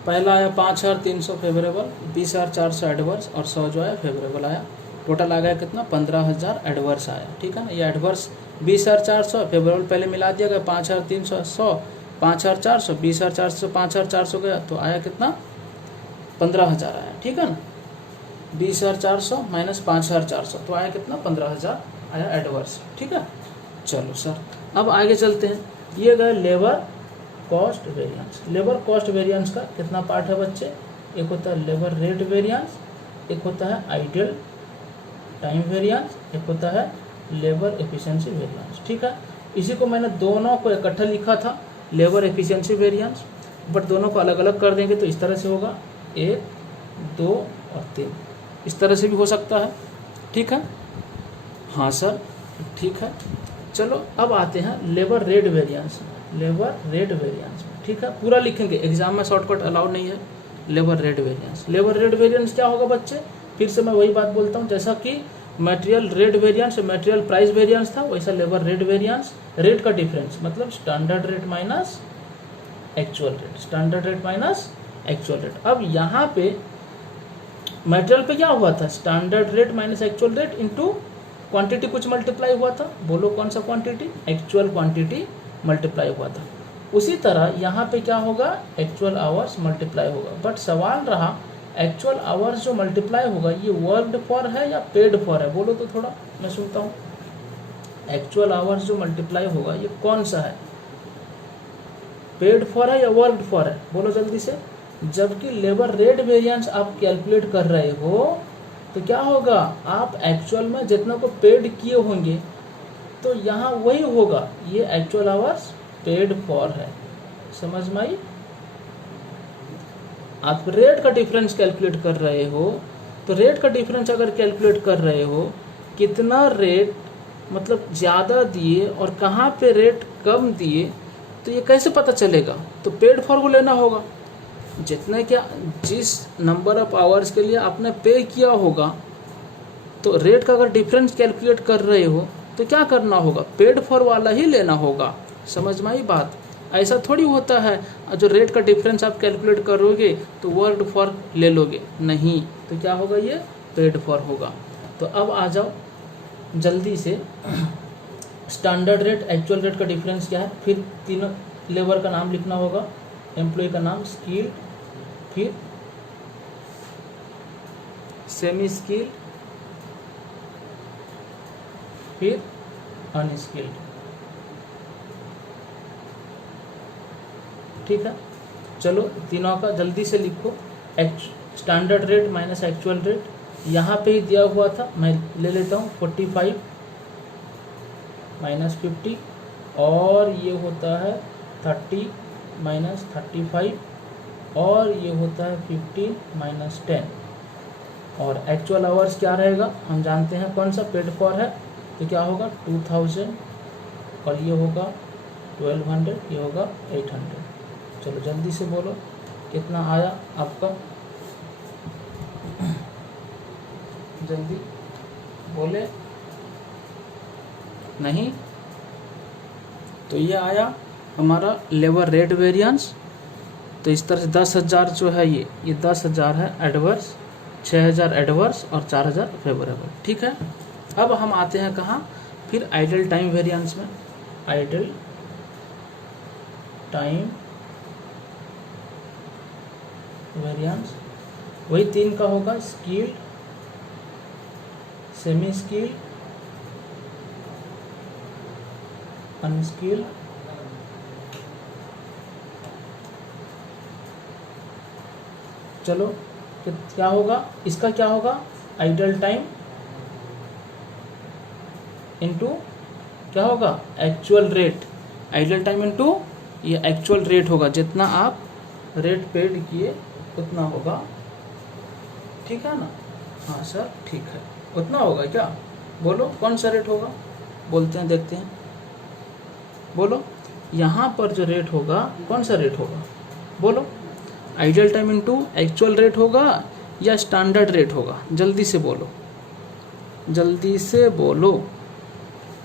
पहला आया 5300 फेवरेबल, 20400 एडवर्स और 100 जो है फेवरेबल आया। टोटल आ गया कितना, 15000 एडवर्स आया। ठीक है ना, ये एडवर्स 20400 फेवरेबल पहले मिला दिया गया, 5300 100 5400 20400 5400 गया तो आया कितना, 15000 आया। ठीक है ना, 20400 माइनस 5400 तो आया कितना, 15000 आया एडवर्स। ठीक है, चलो सर अब आगे चलते हैं। ये गए labour cost variance. Labour cost variance का कितना पार्ट है बच्चे? एक होता है लेबर रेट वेरिएंस, एक होता है आइडियल टाइम वेरिएंस, एक होता है लेबर एफिशिएंसी वेरिएंस। ठीक है, इसी को मैंने दोनों को इकट्ठा लिखा था लेबर एफिशिएंसी वेरिएंस, बट दोनों को अलग अलग कर देंगे तो इस तरह से होगा 1, 2 और 3, इस तरह से भी हो सकता है। ठीक है, हाँ सर ठीक है। चलो अब आते हैं labour rate variance, labour rate variance. ठीक है, पूरा लिखेंगे, एग्जाम में शॉर्टकट अलाउड नहीं है। Labour rate variance, labour rate variance क्या होगा बच्चे? फिर से मैं वही बात बोलता हूँ, जैसा कि material rate variance material price variance था, वैसा लेबर रेट वेरिएंस, रेट का डिफरेंस मतलब standard rate minus actual rate, standard rate minus actual rate. अब यहाँ पे मटेरियल पे क्या हुआ था? Standard rate minus actual rate into quantity कुछ मल्टीप्लाई हुआ था, बोलो कौन सा क्वांटिटी? एक्चुअल क्वांटिटी मल्टीप्लाई हुआ था। उसी तरह यहाँ पे क्या होगा? एक्चुअल आवर्स मल्टीप्लाई होगा। बट सवाल रहा एक्चुअल आवर्स जो मल्टीप्लाई होगा ये वर्कड फॉर है या पेड फॉर है? बोलो तो थोड़ा मैं सुनता हूँ। एक्चुअल आवर्स जो मल्टीप्लाई होगा ये कौन सा है? पेड फॉर है या वर्कड फॉर है? बोलो जल्दी से। जबकि लेबर रेट वेरिएंस आप कैलकुलेट कर रहे हो तो क्या होगा? आप एक्चुअल में जितना को पेड किए होंगे तो यहाँ वही होगा, ये एक्चुअल आवर्स पेड फॉर है। समझ में आई? आप रेट का डिफरेंस कैलकुलेट कर रहे हो तो रेट का डिफरेंस अगर कैलकुलेट कर रहे हो कितना रेट मतलब ज़्यादा दिए और कहाँ पे रेट कम दिए तो ये कैसे पता चलेगा? तो पेड फॉर को लेना होगा। जितने क्या जिस नंबर ऑफ आवर्स के लिए आपने पे किया होगा तो रेट का अगर डिफरेंस कैलकुलेट कर रहे हो तो क्या करना होगा? पेड फॉर वाला ही लेना होगा। समझ में आई बात? ऐसा थोड़ी होता है जो रेट का डिफरेंस आप कैलकुलेट करोगे तो वर्कड फॉर ले लोगे, नहीं, तो क्या होगा? ये पेड फॉर होगा। तो अब आ जाओ जल्दी से, स्टैंडर्ड रेट एक्चुअल रेट का डिफरेंस क्या है? फिर तीनों लेबर का नाम लिखना होगा, एम्प्लॉय का नाम, स्किल, फिर सेमी स्किल, फिर अनस्किल्ड। ठीक है, चलो तीनों का जल्दी से लिखो। Standard rate minus actual rate यहाँ पे ही दिया हुआ था, मैं ले लेता हूँ 45 माइनस 50 और ये होता है 30 माइनस 35 और ये होता है 15 माइनस 10। और एक्चुअल आवर्स क्या रहेगा? हम जानते हैं कौन सा पेड फॉर है, तो क्या होगा? 2000 और ये होगा 1200, ये होगा 800। चलो जल्दी से बोलो कितना आया आपका, जल्दी बोले। नहीं तो ये आया हमारा लेबर रेट वेरिएंस। तो इस तरह से 10,000 जो है ये 10,000 है एडवर्स, 6,000 एडवर्स और 4,000 फेवरेबल। ठीक है, अब हम आते हैं कहाँ? फिर आइडल टाइम वेरिएंस में। आइडल टाइम वेरिएंस वही 3 का होगा, स्किल्ड, सेमी स्किल्ड, अनस्किल्ड। चलो क्या होगा इसका? क्या होगा? आइडल टाइम इनटू क्या होगा? Actual rate. Idle time into ये एक्चुअल रेट होगा, जितना आप रेट पेड किए उतना होगा। ठीक है ना? हाँ सर ठीक है, उतना होगा क्या? बोलो कौन सा रेट होगा? बोलते हैं, देखते हैं, बोलो। यहाँ पर जो रेट होगा कौन सा रेट होगा? बोलो। Idle time into actual rate होगा या स्टैंडर्ड रेट होगा? जल्दी से बोलो, जल्दी से बोलो।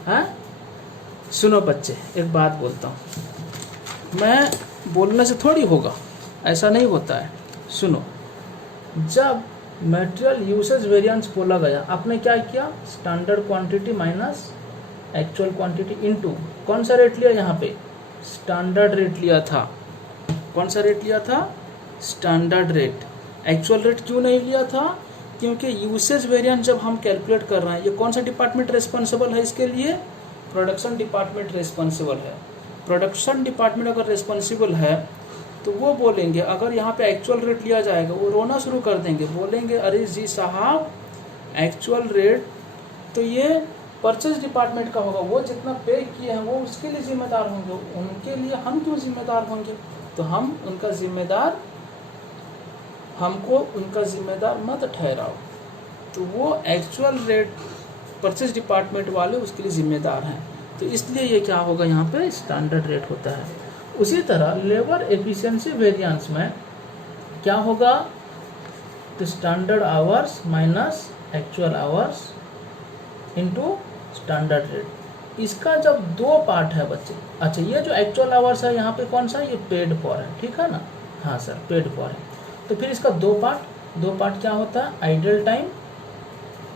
हाँ सुनो बच्चे, एक बात बोलता हूँ, मैं बोलने से थोड़ी होगा, ऐसा नहीं होता है। सुनो, जब मटेरियल यूसेज वेरिएंस बोला गया, आपने क्या किया? Standard quantity minus actual quantity into कौन सा रेट लिया? यहाँ पे स्टैंडर्ड रेट लिया था। कौन सा रेट लिया था? Standard rate. एक्चुअल रेट क्यों नहीं लिया था? क्योंकि यूसेज वेरिएंस जब हम कैलकुलेट कर रहे हैं, ये कौन सा डिपार्टमेंट रेस्पॉन्सिबल है इसके लिए? प्रोडक्शन डिपार्टमेंट रेस्पॉन्सिबल है। प्रोडक्शन डिपार्टमेंट अगर रिस्पॉन्सिबल है तो वो बोलेंगे, अगर यहाँ पे एक्चुअल रेट लिया जाएगा वो रोना शुरू कर देंगे, बोलेंगे अरे जी साहब एक्चुअल रेट तो ये परचेज डिपार्टमेंट का होगा, वो जितना पे किए हैं वो उसके लिए जिम्मेदार होंगे, उनके लिए हम क्यों जिम्मेदार होंगे, तो हम उनका जिम्मेदार, हमको उनका जिम्मेदार मत ठहराओ। तो वो एक्चुअल रेट परचेज डिपार्टमेंट वाले उसके लिए जिम्मेदार हैं, तो इसलिए ये क्या होगा यहाँ पे स्टैंडर्ड रेट होता है। उसी तरह लेबर एफिशिएंसी वेरिएंस में क्या होगा, तो standard hours minus actual hours into standard rate. इसका जब दो पार्ट है बच्चे, अच्छा ये जो एक्चुअल आवर्स है यहाँ पे कौन सा, ये पेड फॉर है, ठीक है ना, हाँ सर पेड फॉर है। तो फिर इसका दो पार्ट क्या होता है, आइडल टाइम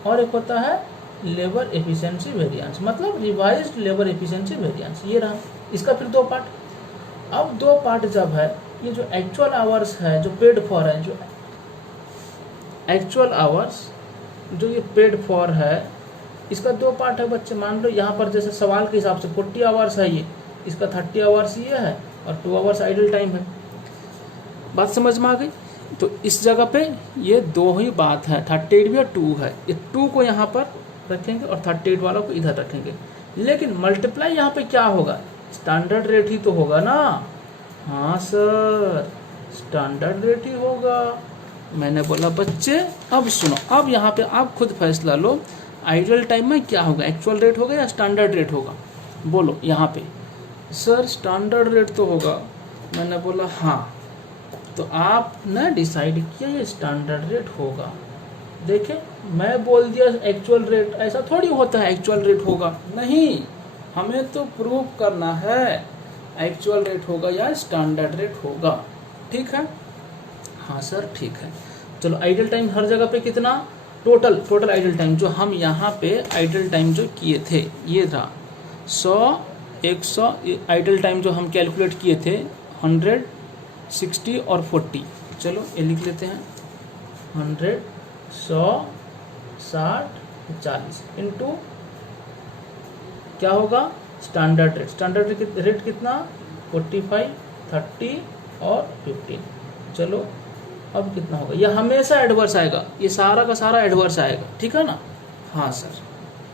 और एक होता है लेबर एफिशिएंसी वेरिएंस, मतलब रिवाइज्ड लेबर एफिशिएंसी वेरिएंस, ये रहा इसका फिर दो पार्ट। अब दो पार्ट जब है, ये जो एक्चुअल आवर्स है जो पेड फॉर है, जो एक्चुअल आवर्स जो ये पेड फॉर है, इसका दो पार्ट है बच्चे। मान लो यहाँ पर जैसे सवाल के हिसाब से 40 आवर्स है ये, इसका 30 आवर्स ये है और 2 आवर्स आइडल टाइम है। बात समझ में आ गई? तो इस जगह पे ये दो ही बात है, 38 भी और 2 है, ये 2 को यहाँ पर रखेंगे और 38 वालों को इधर रखेंगे। लेकिन मल्टीप्लाई यहाँ पे क्या होगा, स्टैंडर्ड रेट ही तो होगा ना। हाँ सर स्टैंडर्ड रेट ही होगा। मैंने बोला बच्चे अब सुनो, अब यहाँ पे आप खुद फैसला लो, आइडल टाइम में क्या होगा, एक्चुअल रेट होगा या स्टैंडर्ड रेट होगा, बोलो यहाँ पे। सर स्टैंडर्ड रेट तो होगा। मैंने बोला हाँ, तो आपने डिसाइड किया ये स्टैंडर्ड रेट होगा। देखें मैं बोल दिया एक्चुअल रेट, ऐसा थोड़ी होता है एक्चुअल रेट होगा, नहीं, हमें तो प्रूव करना है एक्चुअल रेट होगा या स्टैंडर्ड रेट होगा, ठीक है। हाँ सर ठीक है। चलो आइडल टाइम हर जगह पे कितना, टोटल आइडल टाइम जो हम यहाँ पे आइडल टाइम जो किए थे ये था 100 100 आइडल टाइम जो हम कैलकुलेट किए थे 100 60 और 40। चलो ये लिख लेते हैं 100 100 60 40 इंटू क्या होगा स्टैंडर्ड रेट। स्टैंडर्ड रेट कितना 45 30 और 15। चलो अब कितना होगा, ये हमेशा एडवर्स आएगा, ये सारा का सारा एडवर्स आएगा, ठीक है ना। हाँ सर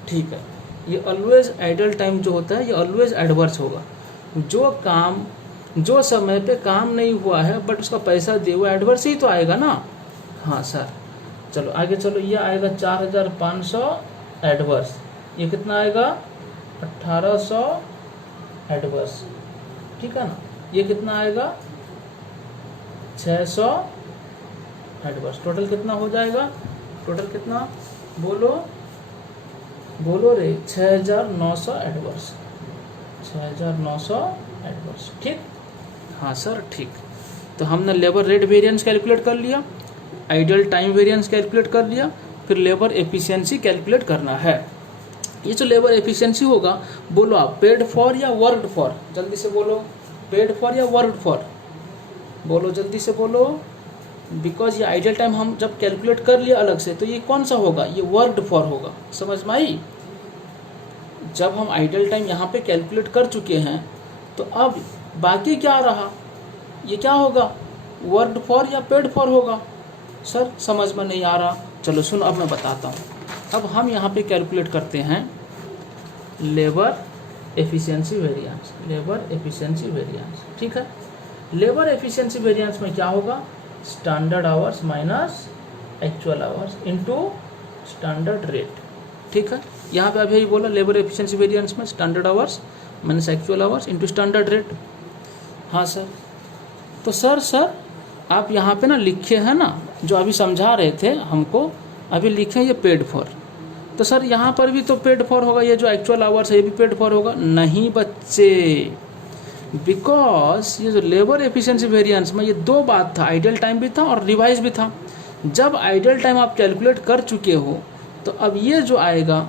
ठीक है, ये ऑलवेज आइडल टाइम जो होता है ये ऑलवेज एडवर्स होगा। जो काम जो समय पे काम नहीं हुआ है बट उसका पैसा दिए हुआ एडवर्स ही तो आएगा ना। हाँ सर चलो आगे चलो, ये आएगा 4500 एडवर्स, ये कितना आएगा 1800 एडवर्स, ठीक है ना। ये कितना आएगा 600 एडवर्स। टोटल कितना हो जाएगा, टोटल कितना बोलो रे 6900 एडवर्स, 6900 एडवर्स, ठीक। हाँ सर ठीक। तो हमने लेबर रेट वेरिएंस कैलकुलेट कर लिया, आइडियल टाइम वेरिएंस कैलकुलेट कर लिया, फिर लेबर एफिशिएंसी कैलकुलेट करना है। ये जो लेबर एफिशिएंसी होगा, बोलो आप पेड फॉर या वर्कड फॉर, जल्दी से बोलो, पेड फॉर या वर्कड फॉर, बोलो जल्दी से बोलो। बिकॉज ये आइडियल टाइम हम जब कैलकुलेट कर लिया अलग से, तो ये कौन सा होगा, ये वर्कड फॉर होगा। समझ में आई? जब हम आइडियल टाइम यहाँ पे कैलकुलेट कर चुके हैं, तो अब बाकी क्या रहा, ये क्या होगा, वर्कड फॉर या पेड फॉर होगा। सर समझ में नहीं आ रहा, चलो सुनो अब मैं बताता हूँ। अब हम यहाँ पे कैलकुलेट करते हैं labour efficiency variance, labour efficiency variance, ठीक है। लेबर एफिशिएंसी वेरिएंस में क्या होगा, standard hours minus actual hours into standard rate, ठीक है। यहाँ पे अभी बोला लेबर एफिशिएंसी वेरिएंस में standard hours minus actual hours into standard rate. हाँ सर, तो सर आप यहाँ पे ना लिखे हैं ना, जो अभी समझा रहे थे हमको, अभी लिखे ये पेड फॉर, तो सर यहाँ पर भी तो पेड फॉर होगा, ये जो एक्चुअल आवर्स है ये भी पेड फॉर होगा। नहीं बच्चे, बिकॉज ये जो लेबर एफिशिएंसी वेरिएंस में ये दो बात था, आइडियल टाइम भी था और रिवाइज भी था। जब आइडियल टाइम आप कैलकुलेट कर चुके हो, तो अब ये जो आएगा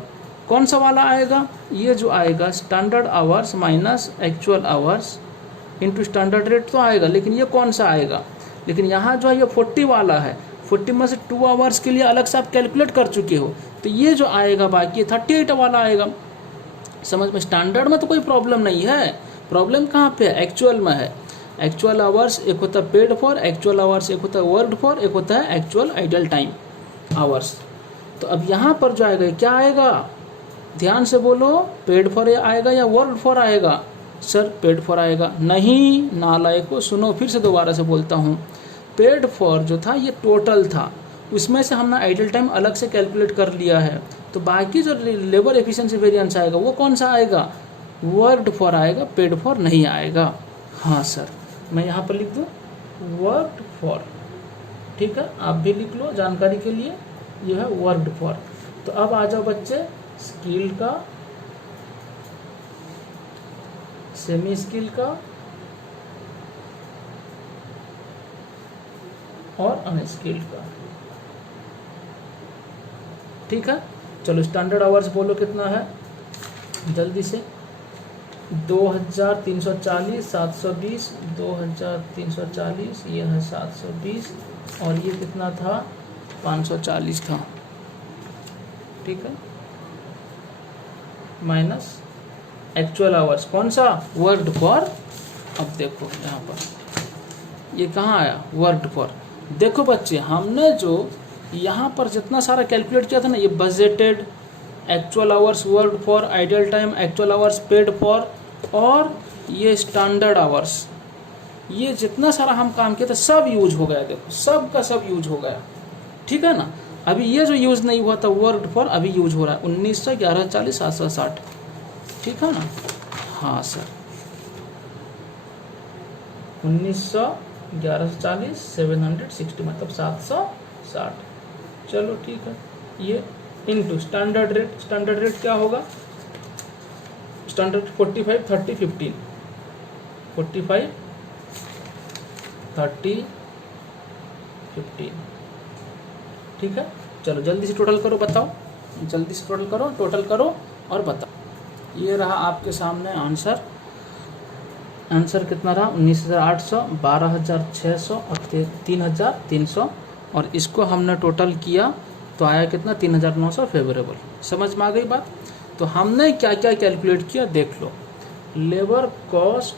कौन सा वाला आएगा, ये जो आएगा standard hours minus actual hours into standard rate तो आएगा, लेकिन ये कौन सा आएगा, लेकिन यहाँ जो है ये 40 वाला है, 40 में से 2 आवर्स के लिए अलग से आप कैलकुलेट कर चुके हो, तो ये जो आएगा बाकी 38 वाला आएगा। समझ में? स्टैंडर्ड में तो कोई प्रॉब्लम नहीं है, प्रॉब्लम कहाँ पे है, एक्चुअल में है। एक्चुअल आवर्स एक होता है पेड फॉर, एक्चुअल आवर्स एक होता है वर्कड फॉर, एक होता है एक्चुअल आइडल टाइम आवर्स। तो अब यहाँ पर जो आएगा क्या आएगा, ध्यान से बोलो, पेड फॉर आएगा या वर्कड फॉर आएगा? सर पेड फॉर आएगा। नहीं नालायकों, सुनो फिर से दोबारा से बोलता हूँ, पेड फॉर जो था ये टोटल था, उसमें से हमने आइडल टाइम अलग से कैलकुलेट कर लिया है। तो बाकी जो लेबर एफिशिएंसी वेरिएंस आएगा वो कौन सा आएगा, वर्कड फॉर आएगा, पेड फॉर नहीं आएगा। हाँ सर, मैं यहाँ पर लिख दूँ वर्कड फॉर, ठीक है, आप भी लिख लो जानकारी के लिए, यह है वर्कड फॉर। तो अब आ जाओ बच्चे स्किल का, सेमी स्किल का और अनस्किल्ड का, ठीक है। चलो स्टैंडर्ड आवर्स बोलो कितना है जल्दी से, 2340, 720, 2340, ये है 720 और ये कितना था 540 था, ठीक है, माइनस एक्चुअल आवर्स कौन सा, वर्कड फॉर। अब देखो यहाँ पर ये कहाँ आया, वर्कड फॉर। देखो बच्चे हमने जो यहाँ पर जितना सारा कैलकुलेट किया था ना, ये budgeted, actual hours worked for, idle time, actual hours paid for और ये स्टैंडर्ड आवर्स, ये जितना सारा हम काम किया था सब यूज हो गया। देखो सब का सब यूज हो गया, ठीक है ना। अभी ये जो यूज नहीं हुआ था वर्कड फॉर अभी यूज हो रहा है, 1900, 1140, 760, ठीक है ना। हाँ सर 1900, 1140, 760 मतलब 760। चलो ठीक है, ये into standard rate, standard rate क्या होगा, स्टैंडर्ड 45, 30, 15, 45, 30, 15, ठीक है। चलो जल्दी से टोटल करो, बताओ जल्दी से टोटल करो, टोटल करो और बताओ। ये रहा आपके सामने आंसर, आंसर कितना रहा 19,800, 12,600 और 3,300 और इसको हमने टोटल किया तो आया कितना 3,900 फेवरेबल। समझ में आ गई बात। तो हमने क्या क्या कैलकुलेट किया देख लो। लेबर कॉस्ट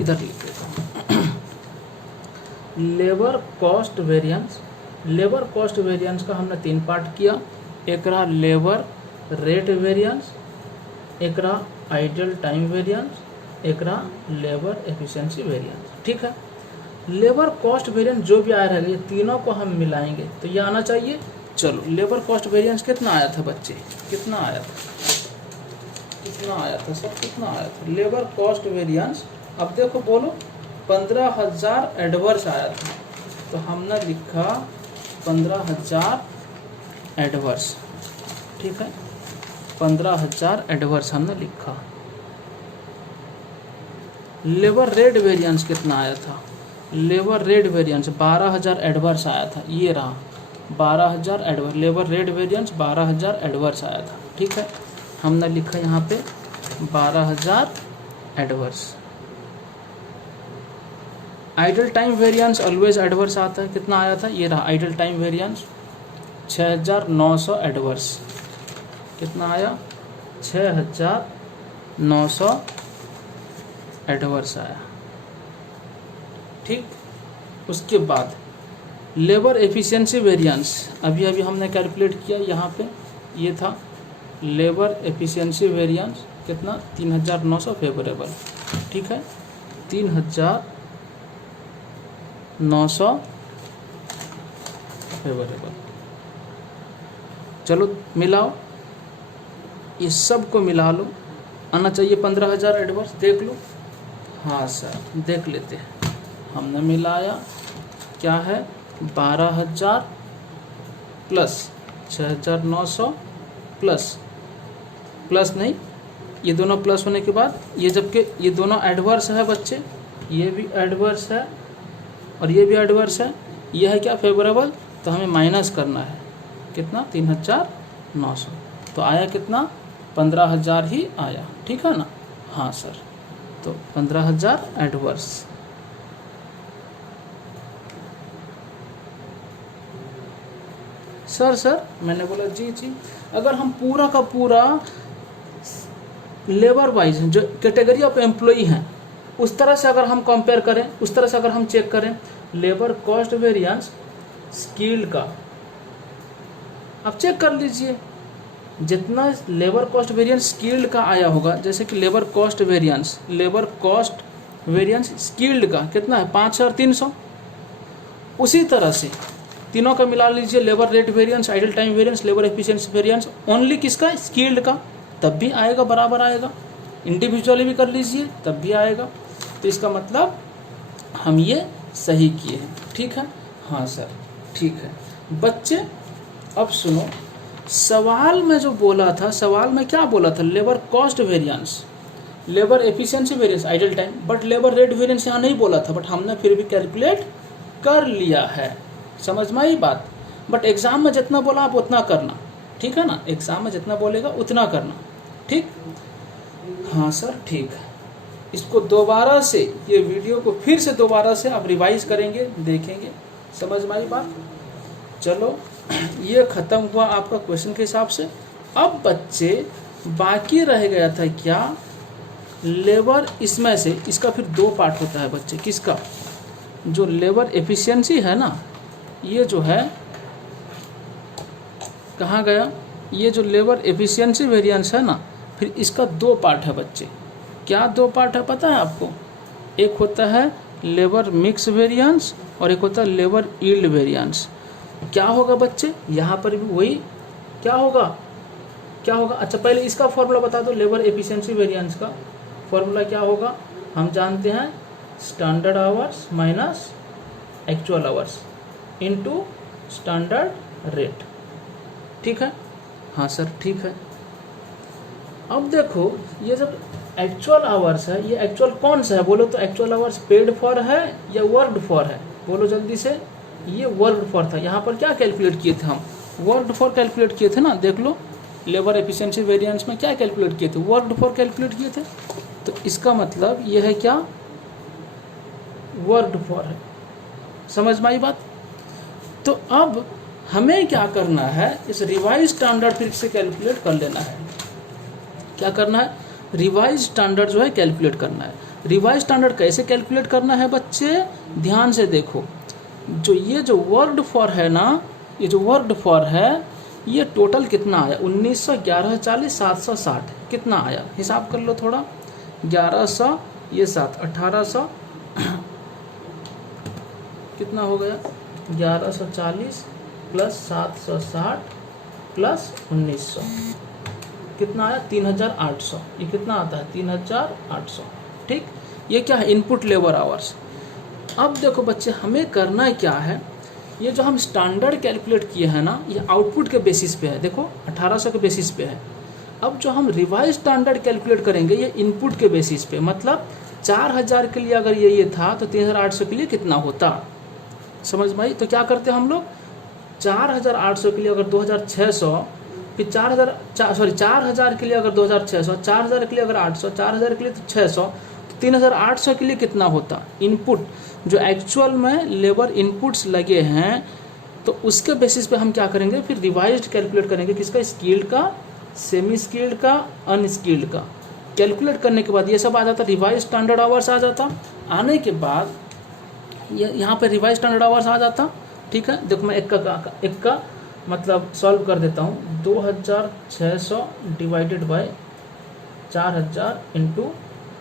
इधर लिख देता हूँ, labour cost variance, labour cost variance का हमने 3 पार्ट किया। एक रहा लेबर रेट वेरिएंस, एक रहा आइडल टाइम वेरिएंस, एक रहा लेबर एफिशिएंसी वेरिएंस, ठीक है। लेबर कॉस्ट वेरिएंस जो भी आया रहेगा ये तीनों को हम मिलाएंगे तो ये आना चाहिए। चलो लेबर कॉस्ट वेरिएंस कितना आया था बच्चे, कितना आया था, कितना आया था सब, कितना आया था लेबर कॉस्ट वेरिएंस। अब देखो बोलो 15,000 एडवर्स आया था, तो हमने लिखा 15,000 एडवर्स, ठीक है, 15,000 एडवर्स हमने लिखा। लेबर रेट वेरिएंस कितना आया था, लेबर रेट वेरिएंस 12,000 एडवर्स आया था, ये रहा 12,000 adverse, labour rate variance 12,000 adverse आया था, ठीक है। हमने लिखा यहाँ पे 12,000 adverse. Idle time variance always adverse आता है, कितना आया था, ये रहा आइडल टाइम वेरिएंस 6,900 एडवर्स, कितना आया 6,900 एडवर्स आया, ठीक। उसके बाद लेबर एफिशिएंसी वेरिएंस अभी अभी हमने कैलकुलेट किया, यहाँ पे ये था लेबर एफिशिएंसी वेरिएंस कितना 3,900 फेवरेबल, ठीक है, 3,900 फेवरेबल। चलो मिलाओ, ये सब को मिला लो, आना चाहिए 15,000 एडवर्स, देख लो। हाँ सर देख लेते हैं, हमने मिलाया क्या है 12,000 प्लस 6,900 प्लस प्लस नहीं, ये दोनों प्लस होने के बाद ये जबकि ये दोनों एडवर्स है बच्चे, ये भी एडवर्स है और ये भी एडवर्स है, ये है क्या फेवरेबल, तो हमें माइनस करना है कितना 3,900, तो आया कितना 15,000 ही आया, ठीक है ना। हाँ सर, तो 15,000 एडवर्स। सर मैंने बोला जी जी, अगर हम पूरा का पूरा लेबर वाइज जो कैटेगरी ऑफ एम्प्लॉई हैं उस तरह से अगर हम कंपेयर करें, उस तरह से अगर हम चेक करें लेबर कॉस्ट वेरिएंस स्किल्ड का, आप चेक कर लीजिए जितना लेबर कॉस्ट वेरिएंस स्किल्ड का आया होगा, जैसे कि लेबर कॉस्ट वेरिएंस स्किल्ड का कितना है 5300, उसी तरह से तीनों का मिला लीजिए labour rate variance, idle time variance, labour efficiency variance, only किसका स्किल्ड का, तब भी आएगा, बराबर आएगा। इंडिविजुअली भी कर लीजिए तब भी आएगा। तो इसका मतलब हम ये सही किए हैं, ठीक है। हाँ सर ठीक है। बच्चे अब सुनो, सवाल में जो बोला था, सवाल में क्या बोला था, labour cost variance, labour efficiency variance, idle time, but labour rate variance यहाँ नहीं बोला था, बट हमने फिर भी कैलकुलेट कर लिया है। समझ में आई बात। बट एग्जाम में जितना बोला आप उतना करना, ठीक है ना, एग्जाम में जितना बोलेगा उतना करना, ठीक। हाँ सर ठीक है। इसको दोबारा से, ये वीडियो को फिर से दोबारा से आप रिवाइज करेंगे, देखेंगे, समझ में आई बात। चलो ये खत्म हुआ आपका क्वेश्चन के हिसाब से। अब बच्चे बाकी रह गया था क्या, लेबर, इसमें से इसका फिर दो पार्ट होता है बच्चे, किसका, जो लेबर एफिशिएंसी है ना, ये जो है कहाँ गया, ये जो लेबर एफिशिएंसी वेरिएंस है ना, फिर इसका दो पार्ट है बच्चे। क्या दो पार्ट है पता है आपको, एक होता है लेबर मिक्स वेरिएंस और एक होता है लेबर यील्ड वेरिएंस। क्या होगा बच्चे, यहाँ पर भी वही क्या होगा, क्या होगा, अच्छा पहले इसका फॉर्मूला बता दो, लेबर एफिशिएंसी वेरिएंस का फॉर्मूला क्या होगा, हम जानते हैं standard hours minus actual hours into standard rate, ठीक है। हाँ सर ठीक है। अब देखो ये जब एक्चुअल आवर्स है, ये एक्चुअल कौन सा है बोलो तो, एक्चुअल आवर्स पेड फॉर है या वर्कड फॉर है, बोलो जल्दी से। ये वर्कड फॉर था, यहाँ पर क्या कैलकुलेट किए थे हम, वर्कड फॉर कैलकुलेट किए थे ना, देख लो लेबर एफिशिएंसी वेरिएंस में क्या कैलकुलेट किए थे, वर्कड फॉर कैलकुलेट किए थे। तो इसका मतलब ये है क्या, वर्कड फॉर है, समझ में आई बात। तो अब हमें क्या करना है, इस रिवाइज स्टैंडर्ड फिर से कैलकुलेट कर लेना है। क्या करना है, रिवाइज स्टैंडर्ड जो है कैलकुलेट करना है। रिवाइज स्टैंडर्ड कैसे कैलकुलेट करना है बच्चे, ध्यान से देखो, जो ये जो वर्कड फॉर है ना, ये जो वर्कड फॉर है, ये टोटल कितना आया 1900, 1140, 760 कितना आया, हिसाब कर लो थोड़ा, 1100 ये 7, 1800 कितना हो गया, 1140 प्लस 760 प्लस 1900 कितना आया 3800, ये कितना आता है 3800, ठीक। ये क्या है, इनपुट लेबर आवर्स। अब देखो बच्चे हमें करना क्या है, ये जो हम स्टैंडर्ड कैलकुलेट किए हैं ना, ये आउटपुट के बेसिस पे है, देखो 1800 के बेसिस पे है। अब जो हम रिवाइज स्टैंडर्ड कैलकुलेट करेंगे ये इनपुट के बेसिस पे, मतलब 4000 के लिए अगर ये था तो 3800 के लिए कितना होता, समझ में आई। तो क्या करते हैं हम लोग, 4800 के लिए अगर 2600, फिर 4000 के लिए अगर 2600, 4000 के लिए अगर 800, 4000 के लिए तो 600, तो 3800 के लिए कितना होता, इनपुट जो एक्चुअल में लेबर इनपुट्स लगे हैं, तो उसके बेसिस पे हम क्या करेंगे, फिर रिवाइज्ड कैलकुलेट करेंगे, किसका, स्किल्ड का, सेमी स्किल्ड का, अनस्किल्ड का। कैलकुलेट करने के बाद ये सब आ जाता, रिवाइज स्टैंडर्ड आवर्स आ जाता। आने के बाद यहाँ पे रिवाइज स्टैंडर्ड आवर्स आ जाता, ठीक है। देखो मैं एक का मतलब सॉल्व कर देता हूँ, 2600 डिवाइडेड बाय 4000 इंटू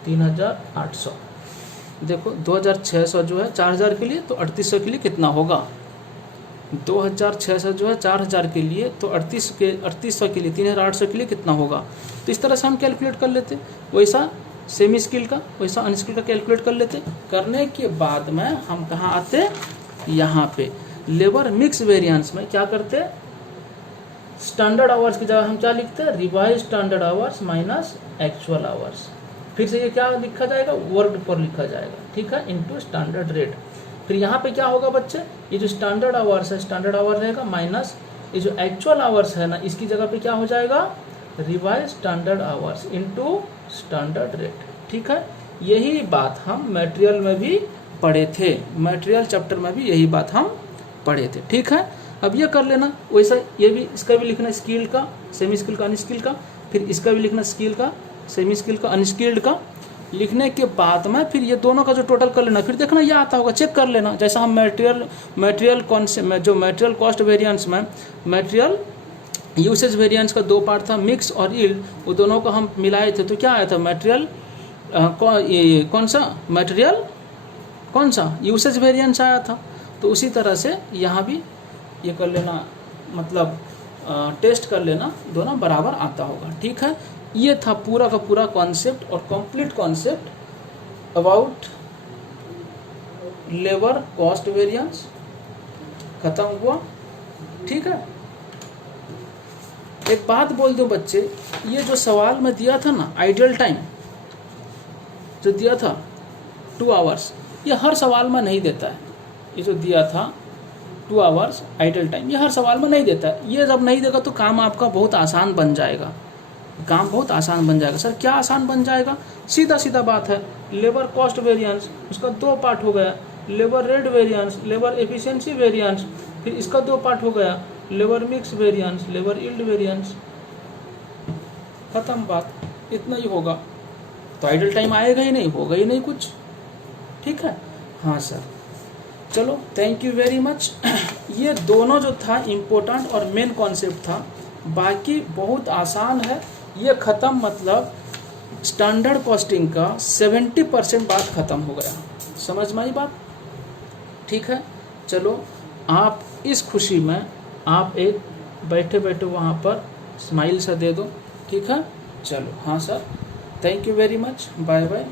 3800। देखो 2600 जो है 4000 के लिए, तो 3800 के लिए कितना होगा, 2600 जो है 4000 के लिए, तो 3800 के लिए 3800 के लिए कितना होगा। तो इस तरह से हम कैलकुलेट कर लेते, वैसा सेमी स्किल का, वैसा अनस्किल का कैलकुलेट कर लेते। करने के बाद में हम कहाँ आते, यहाँ पे लेबर मिक्स वेरिएंस में क्या करते, स्टैंडर्ड आवर्स की जगह हम क्या लिखते हैं, revise standard hours minus actual hours. फिर से ये क्या लिखा जाएगा, वर्कड फॉर लिखा जाएगा, ठीक है, इनटू स्टैंडर्ड रेट। फिर यहाँ पे क्या होगा बच्चे, ये जो स्टैंडर्ड आवर्स है, स्टैंडर्ड आवर रहेगा माइनस ये जो एक्चुअल आवर्स है ना, इसकी जगह पे क्या हो जाएगा, revise standard hours into standard rate, ठीक है। यही बात हम मटेरियल में भी पढ़े थे, मटेरियल चैप्टर में भी यही बात हम पढ़े थे, ठीक है। अब ये कर लेना, वैसा ये भी, इसका भी लिखना स्किल का, सेमी स्किल का, अनस्किल का, फिर इसका भी लिखना स्किल का, सेमी स्किल का, अनस्किल्ड का। लिखने के बाद में फिर ये दोनों का जो टोटल कर लेना, फिर देखना ये आता होगा, चेक कर लेना। जैसा हम मटेरियल कॉस्ट वेरिएंस में मटेरियल यूसेज वेरिएंस का दो पार्ट था, मिक्स और यील्ड, वो दोनों को हम मिलाए थे तो क्या आया था, कौन सा यूसेज वेरिएंस आया था। तो उसी तरह से यहाँ भी ये कर लेना, मतलब टेस्ट कर लेना, दोनों बराबर आता होगा। ठीक है, ये था पूरा का पूरा कॉन्सेप्ट और complete concept about labour cost variance खत्म हुआ। ठीक है, एक बात बोल दो बच्चे, ये जो सवाल में दिया था ना, आइडियल टाइम जो दिया था 2 आवर्स, ये हर सवाल में नहीं देता है। ये जो दिया था 2 आवर्स आइडियल टाइम, ये हर सवाल में नहीं देता है। ये जब नहीं देगा तो काम आपका बहुत आसान बन जाएगा, काम बहुत आसान बन जाएगा। सर क्या आसान बन जाएगा, सीधा सीधा बात है, लेबर कॉस्ट वेरिएंस उसका 2 पार्ट हो गया, labour rate variance, labour efficiency variance, फिर इसका 2 पार्ट हो गया, labour mix variance, labour yield variance, खत्म बात, इतना ही होगा। तो आइडल टाइम आएगा ही नहीं, होगा ही नहीं कुछ। ठीक है, हाँ सर, चलो थैंक यू वेरी मच। ये दोनों जो था इम्पोर्टेंट और मेन कॉन्सेप्ट था, बाकी बहुत आसान है। ये ख़त्म, मतलब स्टैंडर्ड कॉस्टिंग का 70% बात ख़त्म हो गया, समझ में आई बात। ठीक है, चलो आप इस खुशी में आप एक बैठे बैठे वहाँ पर स्माइल सा दे दो। ठीक है, चलो, हाँ sir, thank you very much, bye bye.